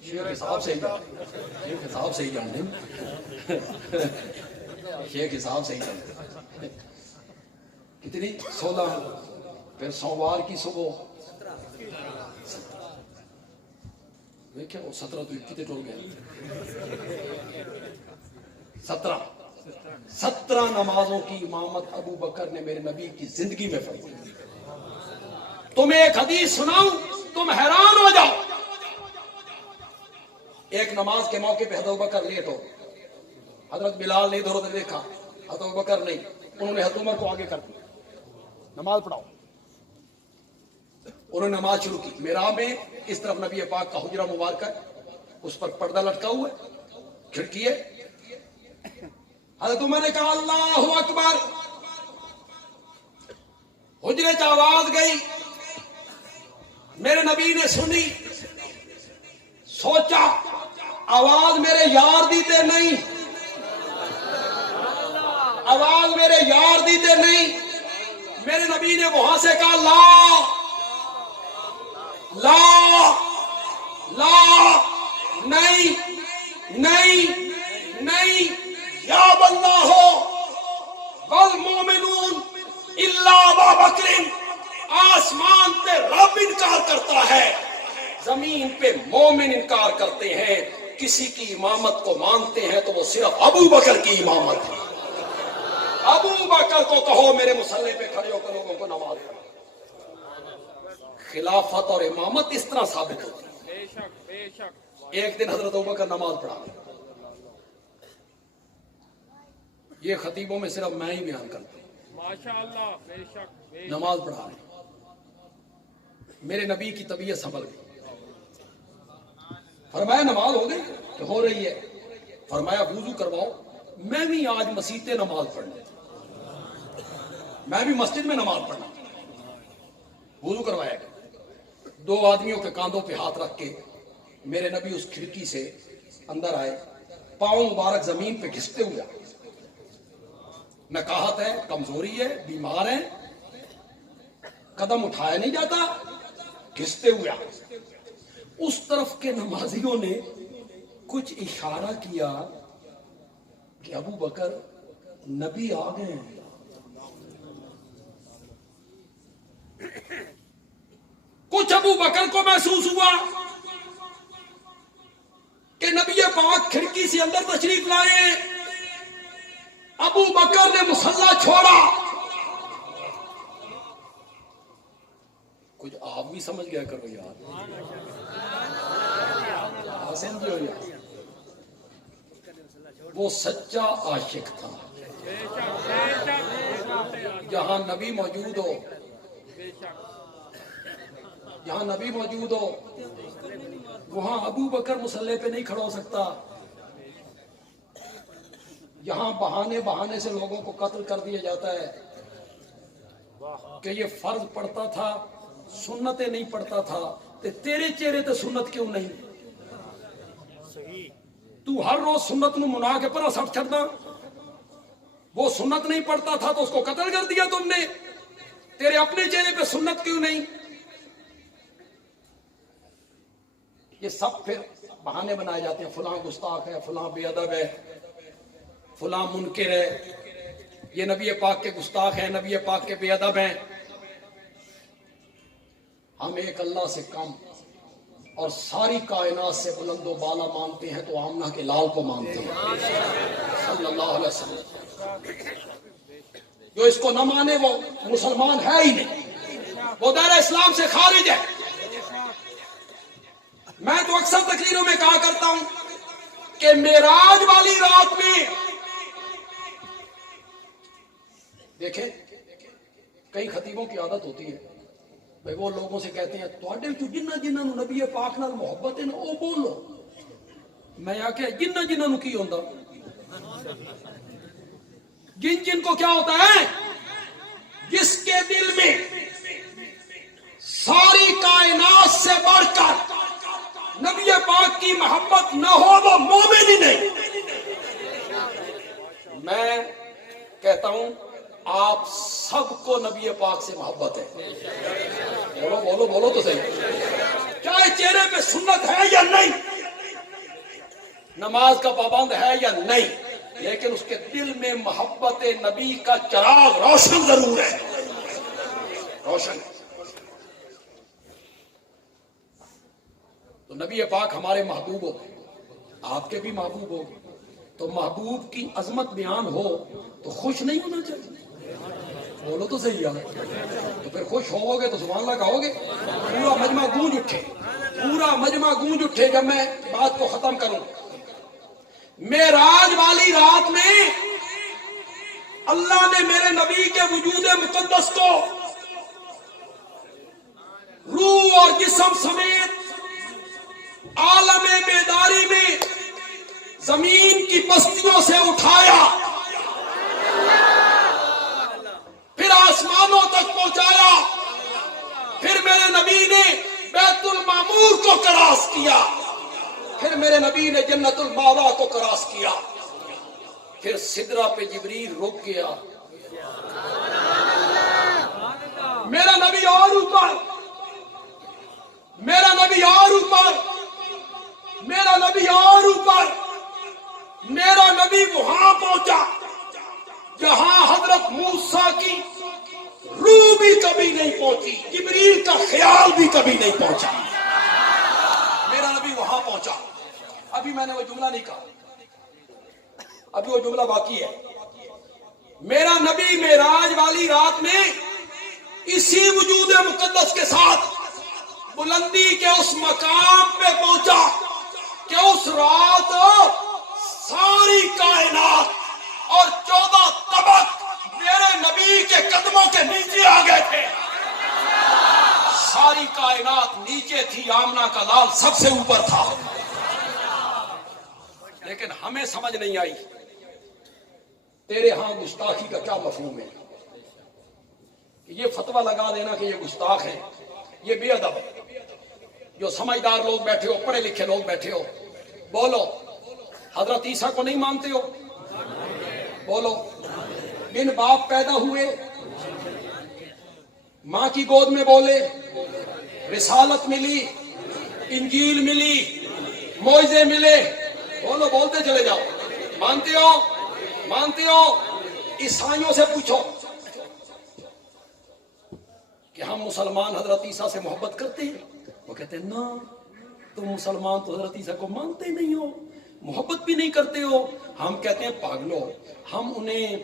شیخ حساب سے ہی جانتے ہیں، شیخ حساب سے ہی جانتے ہیں، کتنی؟ 16، پھر سوموار کی صبح، دیکھیں وہ 17 تو کتنے ٹول گئے، 17 نمازوں کی امامت ابو بکر نے میرے نبی کی زندگی میں فرمائی۔ تمہیں ایک حدیث سناؤں تم حیران ہو جاؤ۔ ایک نماز کے موقع پہ حضرت ابو بکر لیٹ ہو، حضرت بلال نے ادھر ادھر دیکھا، حضرت ابو بکر نہیں، انہوں نے حضرت عمر کو آگے کر دیا، نماز پڑھاؤ۔ انہوں نے نماز شروع کی، محراب میں اس طرف نبی پاک کا حجرہ مبارک ہے، اس پر پردہ لٹکا ہوا ہے، کھڑکی ہے۔ حضرت عمر نے کہا اللہ اکبر، حجرے سے آواز گئی، میرے نبی نے سنی، سوچا آواز میرے یار دی تے نہیں، آواز میرے یار دی تے نہیں، میرے نبی نے وہاں سے کہا لا لا لا، نہیں نہیں نہیں، یا بندہ ہو والمومنون الا ابا بکر، آسمان پہ رب انکار کرتا ہے، زمین پہ مومن انکار کرتے ہیں، کسی کی امامت کو مانتے ہیں تو وہ صرف ابو بکر کی امامت ہے۔ ابو بکر کو کہو میرے مصلی پہ کھڑے ہو کر لوگوں کو نماز پڑھو۔ خلافت اور امامت اس طرح ثابت ہوتی ہے۔ ایک دن حضرت ابو بکر نماز پڑھا، یہ خطیبوں میں صرف میں ہی بیان کرتا ہوں، نماز پڑھا رہے، میرے نبی کی طبیعت سنبھل گئی، فرمایا نماز ہو گئی کہ ہو رہی ہے، فرمایا وضو کرواؤ، میں بھی آج مسجد نماز پڑھنا، میں بھی مسجد میں نماز پڑھنا، وضو کروایا گیا، 2 آدمیوں کے کاندھوں پہ ہاتھ رکھ کے میرے نبی اس کھڑکی سے اندر آئے، پاؤں مبارک زمین پہ گھستے ہوئے، نکاہت ہے، کمزوری ہے، بیمار ہے، قدم اٹھایا نہیں جاتا، گھستے ہوئے آئے۔ اس طرف کے نمازیوں نے کچھ اشارہ کیا کہ ابو بکر نبی آ گئے ہیں، کچھ ابو بکر کو محسوس ہوا کہ نبی پاک کھڑکی سے اندر تشریف لائے، ابو بکر نے مصلی چھوڑا۔ کچھ آپ بھی سمجھ گیا کرو یار، سمجھو یار، وہ سچا عاشق تھا، جہاں نبی موجود ہو، جہاں نبی موجود ہو وہاں ابو بکر مصلی پہ نہیں کھڑا ہو سکتا، یہاں بہانے سے لوگوں کو قتل کر دیا جاتا ہے کہ یہ فرض پڑھتا تھا، سنتیں نہیں پڑھتا تھا، تیرے چہرے تے سنت کیوں نہیں؟ تو ہر روز سنت نو منا کے پر سٹ چھڑنا، وہ سنت نہیں پڑھتا تھا تو اس کو قتل کر دیا تم نے، تیرے اپنے چہرے پہ سنت کیوں نہیں؟ یہ سب پھر بہانے بنائے جاتے ہیں، فلاں گستاخ ہے، فلاں بے ادب ہے، فلاں منکر ہے، یہ نبی پاک کے گستاخ ہیں، نبی پاک کے بے ادب ہیں. ہم ایک اللہ سے کم اور ساری کائنات سے بلند و بالا مانتے ہیں تو آمنہ کے لال کو مانتے ہیں صلی اللہ علیہ وسلم. جو اس کو نہ مانے وہ مسلمان ہے ہی نہیں، وہ دائرہ اسلام سے خارج ہے. میں تو اکثر تقریروں میں کہا کرتا ہوں کہ معراج والی رات میں دیکھیں، کئی خطیبوں کی عادت ہوتی ہے بھائی وہ لوگوں سے کہتے ہیں تواڈے وچوں جنہاں نبی پاک نال محبت ہے نا وہ بولو. میں آخیا جنہاں نو کی ہوندا؟ جن کو کیا ہوتا ہے؟ جس کے دل میں ساری کائنات سے بڑھ کر نبی پاک کی محبت نہ ہو وہ مومن ہی نہیں. میں کہتا ہوں آپ سب کو نبی پاک سے محبت ہے. بولو بولو بولو تو صحیح. چاہے چہرے پہ سنت ہے یا نہیں، نماز کا پابند ہے یا نہیں، لیکن اس کے دل میں محبت نبی کا چراغ روشن ضرور ہے، روشن. تو نبی پاک ہمارے محبوب ہو، آپ کے بھی محبوب ہو، تو محبوب کی عظمت بیان ہو تو خوش نہیں ہونا چاہیے؟ بولو تو صحیح یار. تو پھر خوش ہو گے تو سبحان اللہ کہو گے. پورا مجمع گونج اٹھے، پورا مجمع گونج اٹھے. جب میں بات کو ختم کروں، معراج والی رات میں اللہ نے میرے نبی کے وجود مقدس کو روح اور جسم سمیت عالم بیداری میں زمین کی بستیوں سے اٹھایا، پھر آسمانوں تک پہنچایا، پھر میرے نبی نے بیت المعمور کو کراس کیا، پھر میرے نبی نے جنت الماوا کو کراس کیا، پھر سدرہ پہ جبریل رک گیا. میرا نبی اور اوپر، میرا نبی اور اوپر، میرا نبی اور اوپر. میرا نبی وہاں پہنچا جہاں حضرت موسیٰ کی روح بھی کبھی نہیں پہنچی، جبریل کا خیال بھی کبھی نہیں پہنچا. میرا نبی وہاں پہنچا. ابھی میں نے وہ جملہ نہیں کہا، ابھی وہ جملہ باقی ہے. میرا نبی معراج والی رات میں اسی وجود مقدس کے ساتھ بلندی کے اس مقام پہ پہنچا کہ اس رات ساری کائنات اور 14 طبق میرے نبی کے قدموں کے نیچے آ گئے تھے. ساری کائنات نیچے تھی، آمنہ کا لال سب سے اوپر تھا. لیکن ہمیں سمجھ نہیں آئی تیرے ہاں گستاخی کا کیا مفہوم ہے. کہ یہ فتویٰ لگا دینا کہ یہ گستاخ ہے، یہ بے ادب ہے. جو سمجھدار لوگ بیٹھے ہو، پڑھے لکھے لوگ بیٹھے ہو، بولو حضرت عیسیٰ کو نہیں مانتے ہو؟ بولو بن باپ پیدا ہوئے، ماں کی گود میں بولے، رسالت ملی، انجیل ملی، معجزے ملے، بولو بولتے چلے جاؤ. مانتے ہو؟ مانتے ہو؟ عیسائیوں سے پوچھو کہ ہم مسلمان حضرت عیسیٰ سے محبت کرتے ہیں؟ وہ کہتے ہیں نا تم مسلمان تو حضرت عیسیٰ کو مانتے نہیں ہو، محبت بھی نہیں کرتے ہو. ہم کہتے ہیں پاگلو، ہم انہیں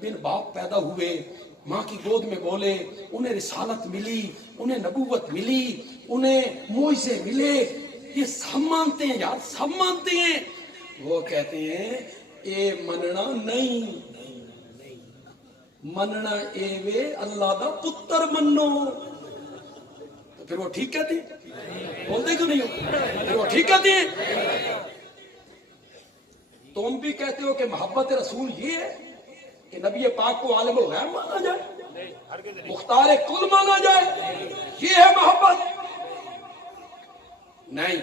بن باپ پیدا ہوئے، ماں کی گود میں بولے، انہیں رسالت ملی، انہیں نبوت ملی، انہیں معجزے ملے، یہ سب مانتے ہیں یار، سب مانتے ہیں. وہ کہتے ہیں اے مننا نہیں، مننا اے وے اللہ دا پتر منو. تو پھر وہ ٹھیک کہتے ہیں؟ بولتے کیوں نہیں ہو؟ پھر وہ ٹھیک کہتے ہیں. تم بھی کہتے ہو کہ محبت رسول یہ ہے کہ نبی پاک کو عالم الغیب مانا جائے، مختار کل مانا جائے، یہ ہے محبت؟ نہیں.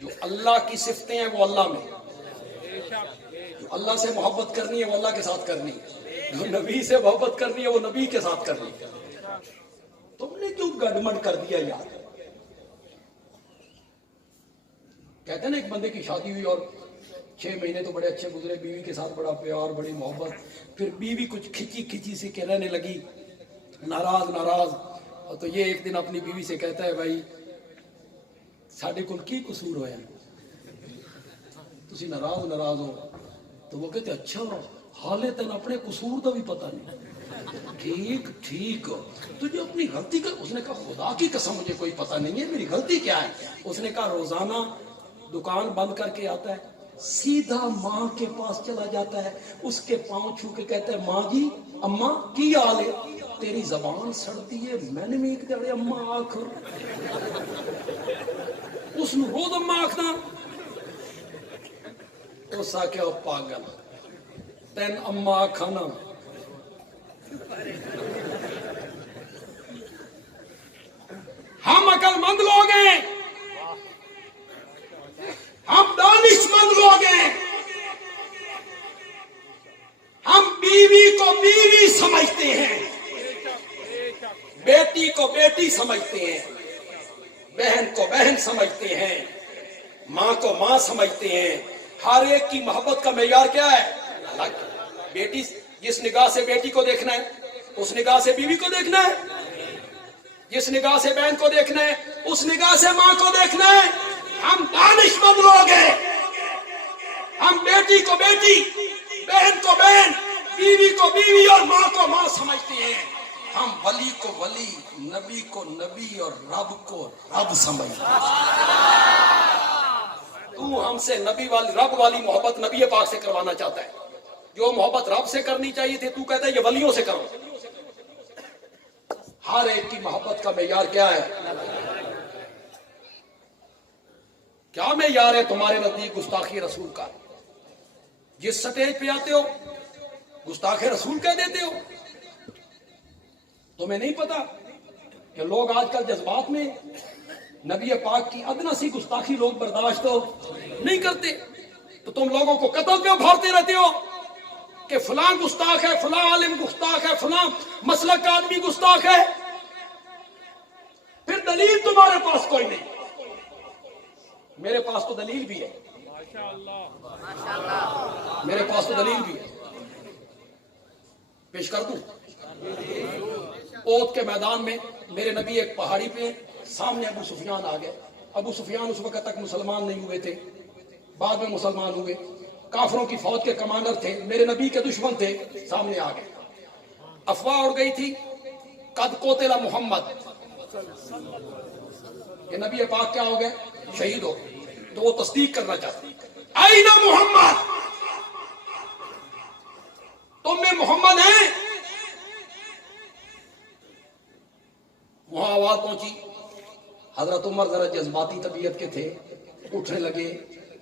جو اللہ کی صفتیں ہیں وہ اللہ میں، جو اللہ سے محبت کرنی ہے وہ اللہ کے ساتھ کرنی ہے، جو نبی سے محبت کرنی ہے وہ نبی کے ساتھ کرنی ہے. تم نے کیوں گڑبڑ کر دیا یار؟ کہتے ہیں نا ایک بندے کی شادی ہوئی اور 6 مہینے تو بڑے اچھے گزرے، بیوی کے ساتھ بڑا پیار، بڑی محبت. پھر بیوی کچھ کھچی کھچی سی کہ رہنے لگی، ناراض. اور تو یہ ایک دن اپنی بیوی سے کہتا ہے بھائی ساڈے کول کی قصور ہویا تسی ناراض ہو؟ تو وہ کہتے اچھا حالے تین اپنے قصور کا بھی پتہ نہیں. ٹھیک تجھے اپنی غلطی کا. اس نے کہا خدا کی قسم مجھے کوئی پتہ نہیں ہے میری غلطی کیا ہے. اس نے کہا روزانہ دکان بند کر کے آتا ہے، سیدھا ماں کے پاس چلا جاتا ہے، اس کے پاؤں چھو کے کہتا ہے ماں جی اماں کی حال ہے؟ تیری زبان سڑتی ہے، میں نے بھی ایک دڑے اماں آخ. اس نے روز اماں آخنا. اس آکھیا او پاگل تین اماں آخانا. ہم عقل مند لوگ ہیں، ہم دانش مند لوگ ہیں، ہم بیوی کو بیوی سمجھتے ہیں، بیٹی کو بیٹی سمجھتے ہیں، بہن کو بہن سمجھتے ہیں، ماں کو ماں سمجھتے ہیں. ہر ایک کی محبت کا معیار کیا ہے؟ الگ. بیٹی جس نگاہ سے بیٹی کو دیکھنا ہے اس نگاہ سے بیوی کو دیکھنا ہے، جس نگاہ سے بہن کو دیکھنا ہے اس نگاہ سے ماں کو دیکھنا ہے. ہم دانش مند لوگ ہیں، ہم بیٹی کو بیٹی، بہن کو بہن، بیوی کو بیوی اور ماں کو ماں سمجھتے ہیں. ہم ولی کو ولی، نبی کو نبی اور رب کو رب سمجھتے ہیں. تو ہم سے نبی والی رب والی محبت نبی پاک سے کروانا چاہتا ہے. جو محبت رب سے کرنی چاہیے تھی تو کہتا ہے یہ ولیوں سے کرو. ہر ایک کی محبت کا معیار کیا ہے؟ کیا معیار ہے تمہارے نزدیک گستاخی رسول کا؟ جس سٹیج پہ آتے ہو گستاخ رسول کہہ دیتے ہو. تمہیں نہیں پتا کہ لوگ آج کل جذبات میں نبی پاک کی ادنا سی گستاخی لوگ برداشت نہیں کرتے، تو تم لوگوں کو قتل پہ ابھارتے رہتے ہو کہ فلاں گستاخ ہے، فلاں عالم گستاخ ہے، فلاں مسلک کا آدمی گستاخ ہے. پھر دلیل تمہارے پاس کوئی نہیں. میرے پاس تو دلیل بھی ہے، میرے پاس تو دلیل بھی ہے. پیش کر دوں. اوت کے میدان میں میرے نبی ایک پہاڑی پہ، سامنے ابو سفیان آ گئے. ابو سفیان اس وقت تک مسلمان نہیں ہوئے تھے، بعد میں مسلمان ہوئے. کافروں کی فوج کے کمانڈر تھے، میرے نبی کے دشمن تھے. سامنے آ گئے. افواہ اڑ گئی تھی قد قتل محمد، یہ نبی پاک کیا ہو گئے؟ شہید ہو گئے. تو وہ تصدیق کرنا چاہتے آئین محمد، تم میں محمد ہیں؟ وہاں آواز پہنچی. حضرت عمر ذرا جذباتی طبیعت کے تھے، اٹھنے لگے.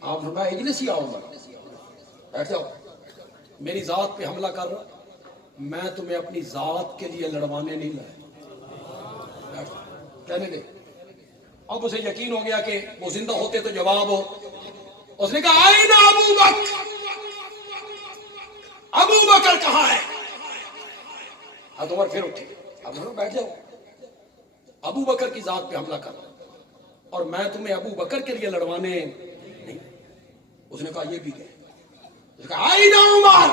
آپ فرمایا اجلس یا عمر، بیٹھ جاؤ. میری ذات پہ حملہ کر رہا، میں تمہیں اپنی ذات کے لیے لڑوانے نہیں لائے. کہنے دے. اب اسے یقین ہو گیا کہ وہ زندہ ہوتے تو جواب ہو. اس نے کہا آئین ابو بکر، ابو بکر کہاں ہے؟ حضرت عمر پھر اٹھے. اب بیٹھ جاؤ. ابو بکر کی ذات پہ حملہ کر اور میں تمہیں ابو بکر کے لیے لڑوانے نہیں. اس نے کہا یہ بھی گئے. اس نے کہا آئین عمر،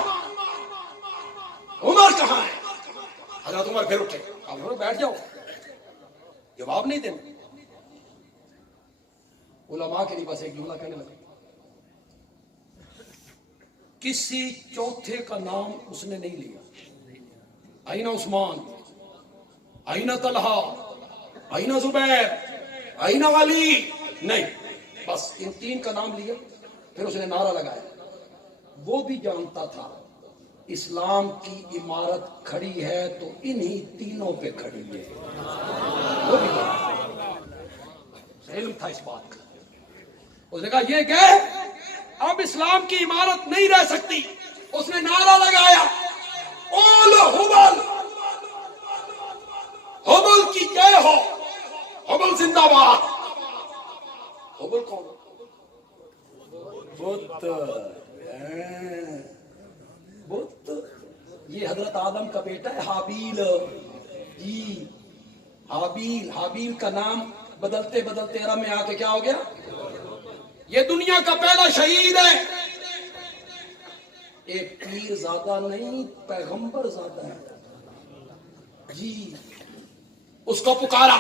عمر کہاں ہے؟ حضرت عمر پھر اٹھے. اب بیٹھ جاؤ. جواب نہیں دینا. علماء کے لیے بس ایک جملہ کہنے لگا. کسی چوتھے کا نام اس نے نہیں لیا. آئین عثمان، آئین طلحہ، آئین زبیر، آئین علی، نہیں. بس ان تین کا نام لیا. پھر اس نے نعرہ لگایا. وہ بھی جانتا تھا اسلام کی عمارت کھڑی ہے تو انہی تینوں پہ کھڑی ہے. وہ بھی علم تھا اس بات کا. اس نے کہا یہ کہ اب اسلام کی عمارت نہیں رہ سکتی. اس نے نعرہ لگایا اول حبل، حبل کی جے ہو، حبل زندہ باد. حبل کون؟ بت. بت یہ حضرت آدم کا بیٹا ہے حابیل. جی حابیل. حابیل کا نام بدلتے بدلتے عرب میں آ کے کیا ہو گیا؟ یہ دنیا کا پہلا شہید ہے ایک پیر زیادہ نہیں پیغمبر زیادہ ہے جی. اس کو پکارا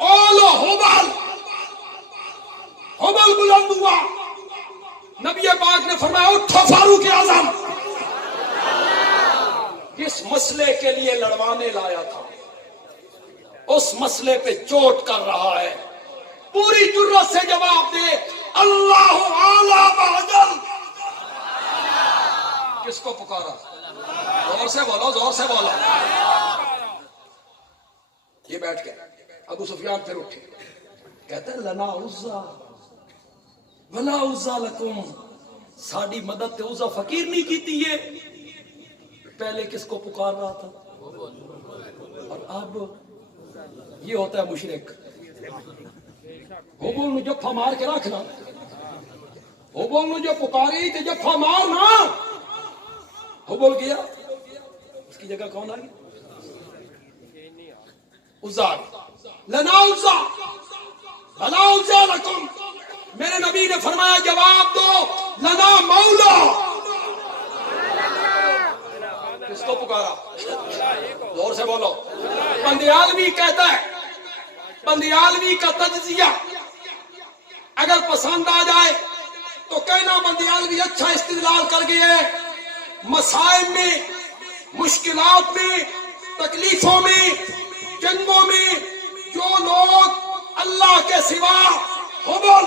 اولو ہوبل، ہوبل بلند ہوا. نبی پاک نے فرمایا اٹھو فاروق اعظم. جس مسئلے کے لیے لڑوانے لایا تھا اس مسئلے پہ چوٹ کر رہا ہے، پوری جرت سے جواب دے اللہ اعلی واجل. کس کو پکارا؟ زور سے بولو، زور سے بولو. یہ بیٹھ گیا. ابو سفیان پھر اٹھے، کہتے ہیں لنا عزا ولا عزا لکم. ساڈی مدد تے عزا فقیر نہیں کیتی ہے. پہلے کس کو پکار رہا تھا اور اب یہ ہوتا ہے مشرک. ہوبل نو جفا مار کے رکھنا، ہوبل نو جو پکاری تے جفا مارنا. ہوبل گیا، اس کی جگہ کون آ گیا؟ عزا. لنا عزا ولا عزا لکم. میرے نبی نے فرمایا جواب دو لنا مولا. کس کو پکارا؟ زور سے بولو. بندیالوی کہتا ہے، بندیالوی کا تجزیہ اگر پسند آ جائے تو کہنا بندیالوی اچھا استدلال کر گئے. مسائل میں، مشکلات میں، تکلیفوں میں، جنگوں میں جو لوگ اللہ کے سوا حبل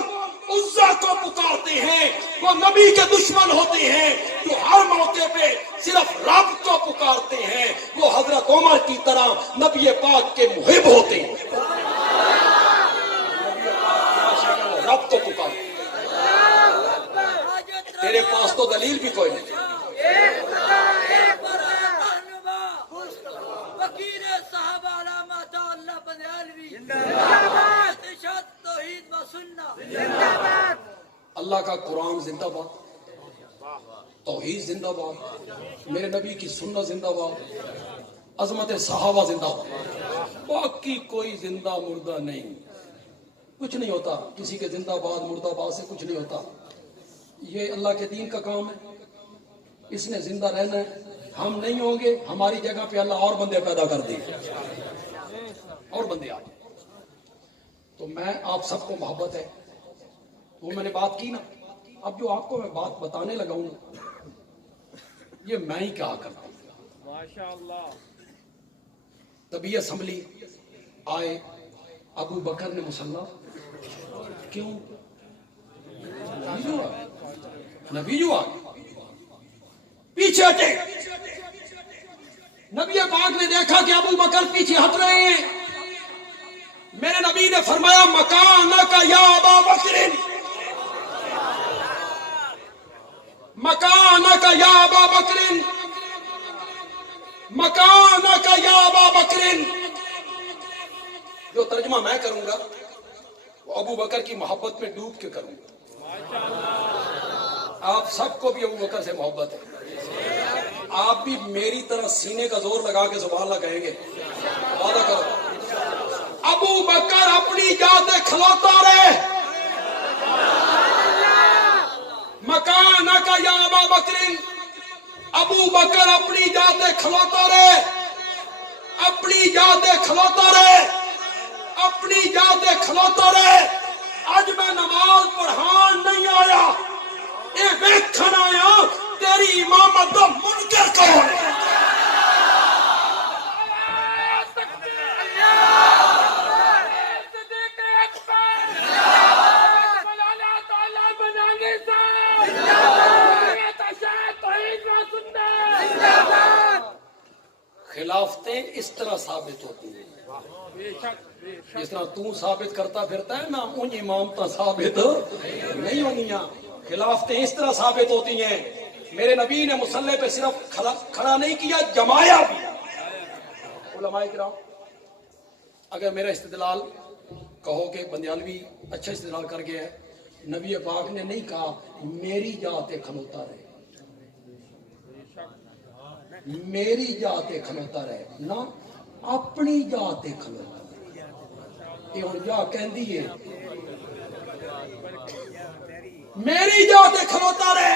عزا کو پکارتے ہیں وہ نبی کے دشمن ہوتے ہیں. جو ہر موقع پہ صرف رب کو پکارتے ہیں وہ حضرت عمر کی طرح نبی پاک کے محب ہوتے ہیں. رب کو پکارتے ہیں. تیرے پاس تو دلیل بھی کوئی نہیں. اللہ کا قرآن زندہ باد، توحید زندہ باد، میرے نبی کی سنت زندہ باد، عظمت صحابہ زندہ باد. باقی کوئی زندہ مردہ نہیں. کچھ نہیں ہوتا کسی کے زندہ باد مردہ باد سے، کچھ نہیں ہوتا. یہ اللہ کے دین کا کام ہے، اس نے زندہ رہنا ہے. ہم نہیں ہوں گے، ہماری جگہ پہ اللہ اور بندے پیدا کر دے، اور بندے آ جائیں. تو میں آپ سب کو محبت ہے، وہ میں نے بات کی نا. اب جو آپ کو میں بات بتانے لگا ہوں یہ میں ہی کہا کرتا ہوں. ماشاءاللہ. تبھی اسمبلی آئے، ابو بکر نے مسلح کیوں؟ نبی جو آ پیچھے ہٹے. نبی پاک نے دیکھا کہ ابو بکر پیچھے ہٹ رہے ہیں. میرے نبی نے فرمایا مکانک یا ابا بکر، مکانک یا ابا بکر، مکانک یا ابا بکر. جو ترجمہ میں کروں گا وہ ابو بکر کی محبت میں ڈوب کے کروں گا. آپ سب کو بھی ابو بکر سے محبت ہے. آپ بھی میری طرح سینے کا زور لگا کے سبحان اللہ کہیں گے. وعدہ کرو. ابو بکر اپنی ذات کھلوتا رہے. مکانک یا ابا بکر، ابو بکر اپنی ذات کھلوتا رہے، اپنی ذات کھلوتا رہے، اپنی ذات کھلوتا رہے. اج میں نماز پڑھان نہیں آیا، یہ ویکھن آیا تیری امامت دا منکر کون ہے. خلافتیں اس طرح ثابت ہوتی ہیں جس طرح تو ثابت کرتا پھرتا ہے نا، ان امامتاں ثابت نہیں ہونیاں. خلافتیں اس طرح ثابت ہوتی ہیں. میرے نبی نے مصلی پہ صرف کھڑا نہیں کیا، جمایا بھی. علماء کرام اگر میرا استدلال کہو کہ بندیالوی اچھا استدلال کر گیا ہے، نبی پاک نے نہیں کہا میری ذات کھلوتا رہے، میری ذات کھلوتا رہے، نہ اپنی ذات کھلوتا رہے. یہ ہوں جا کہندی ہے میری ذات کھلوتا رہے.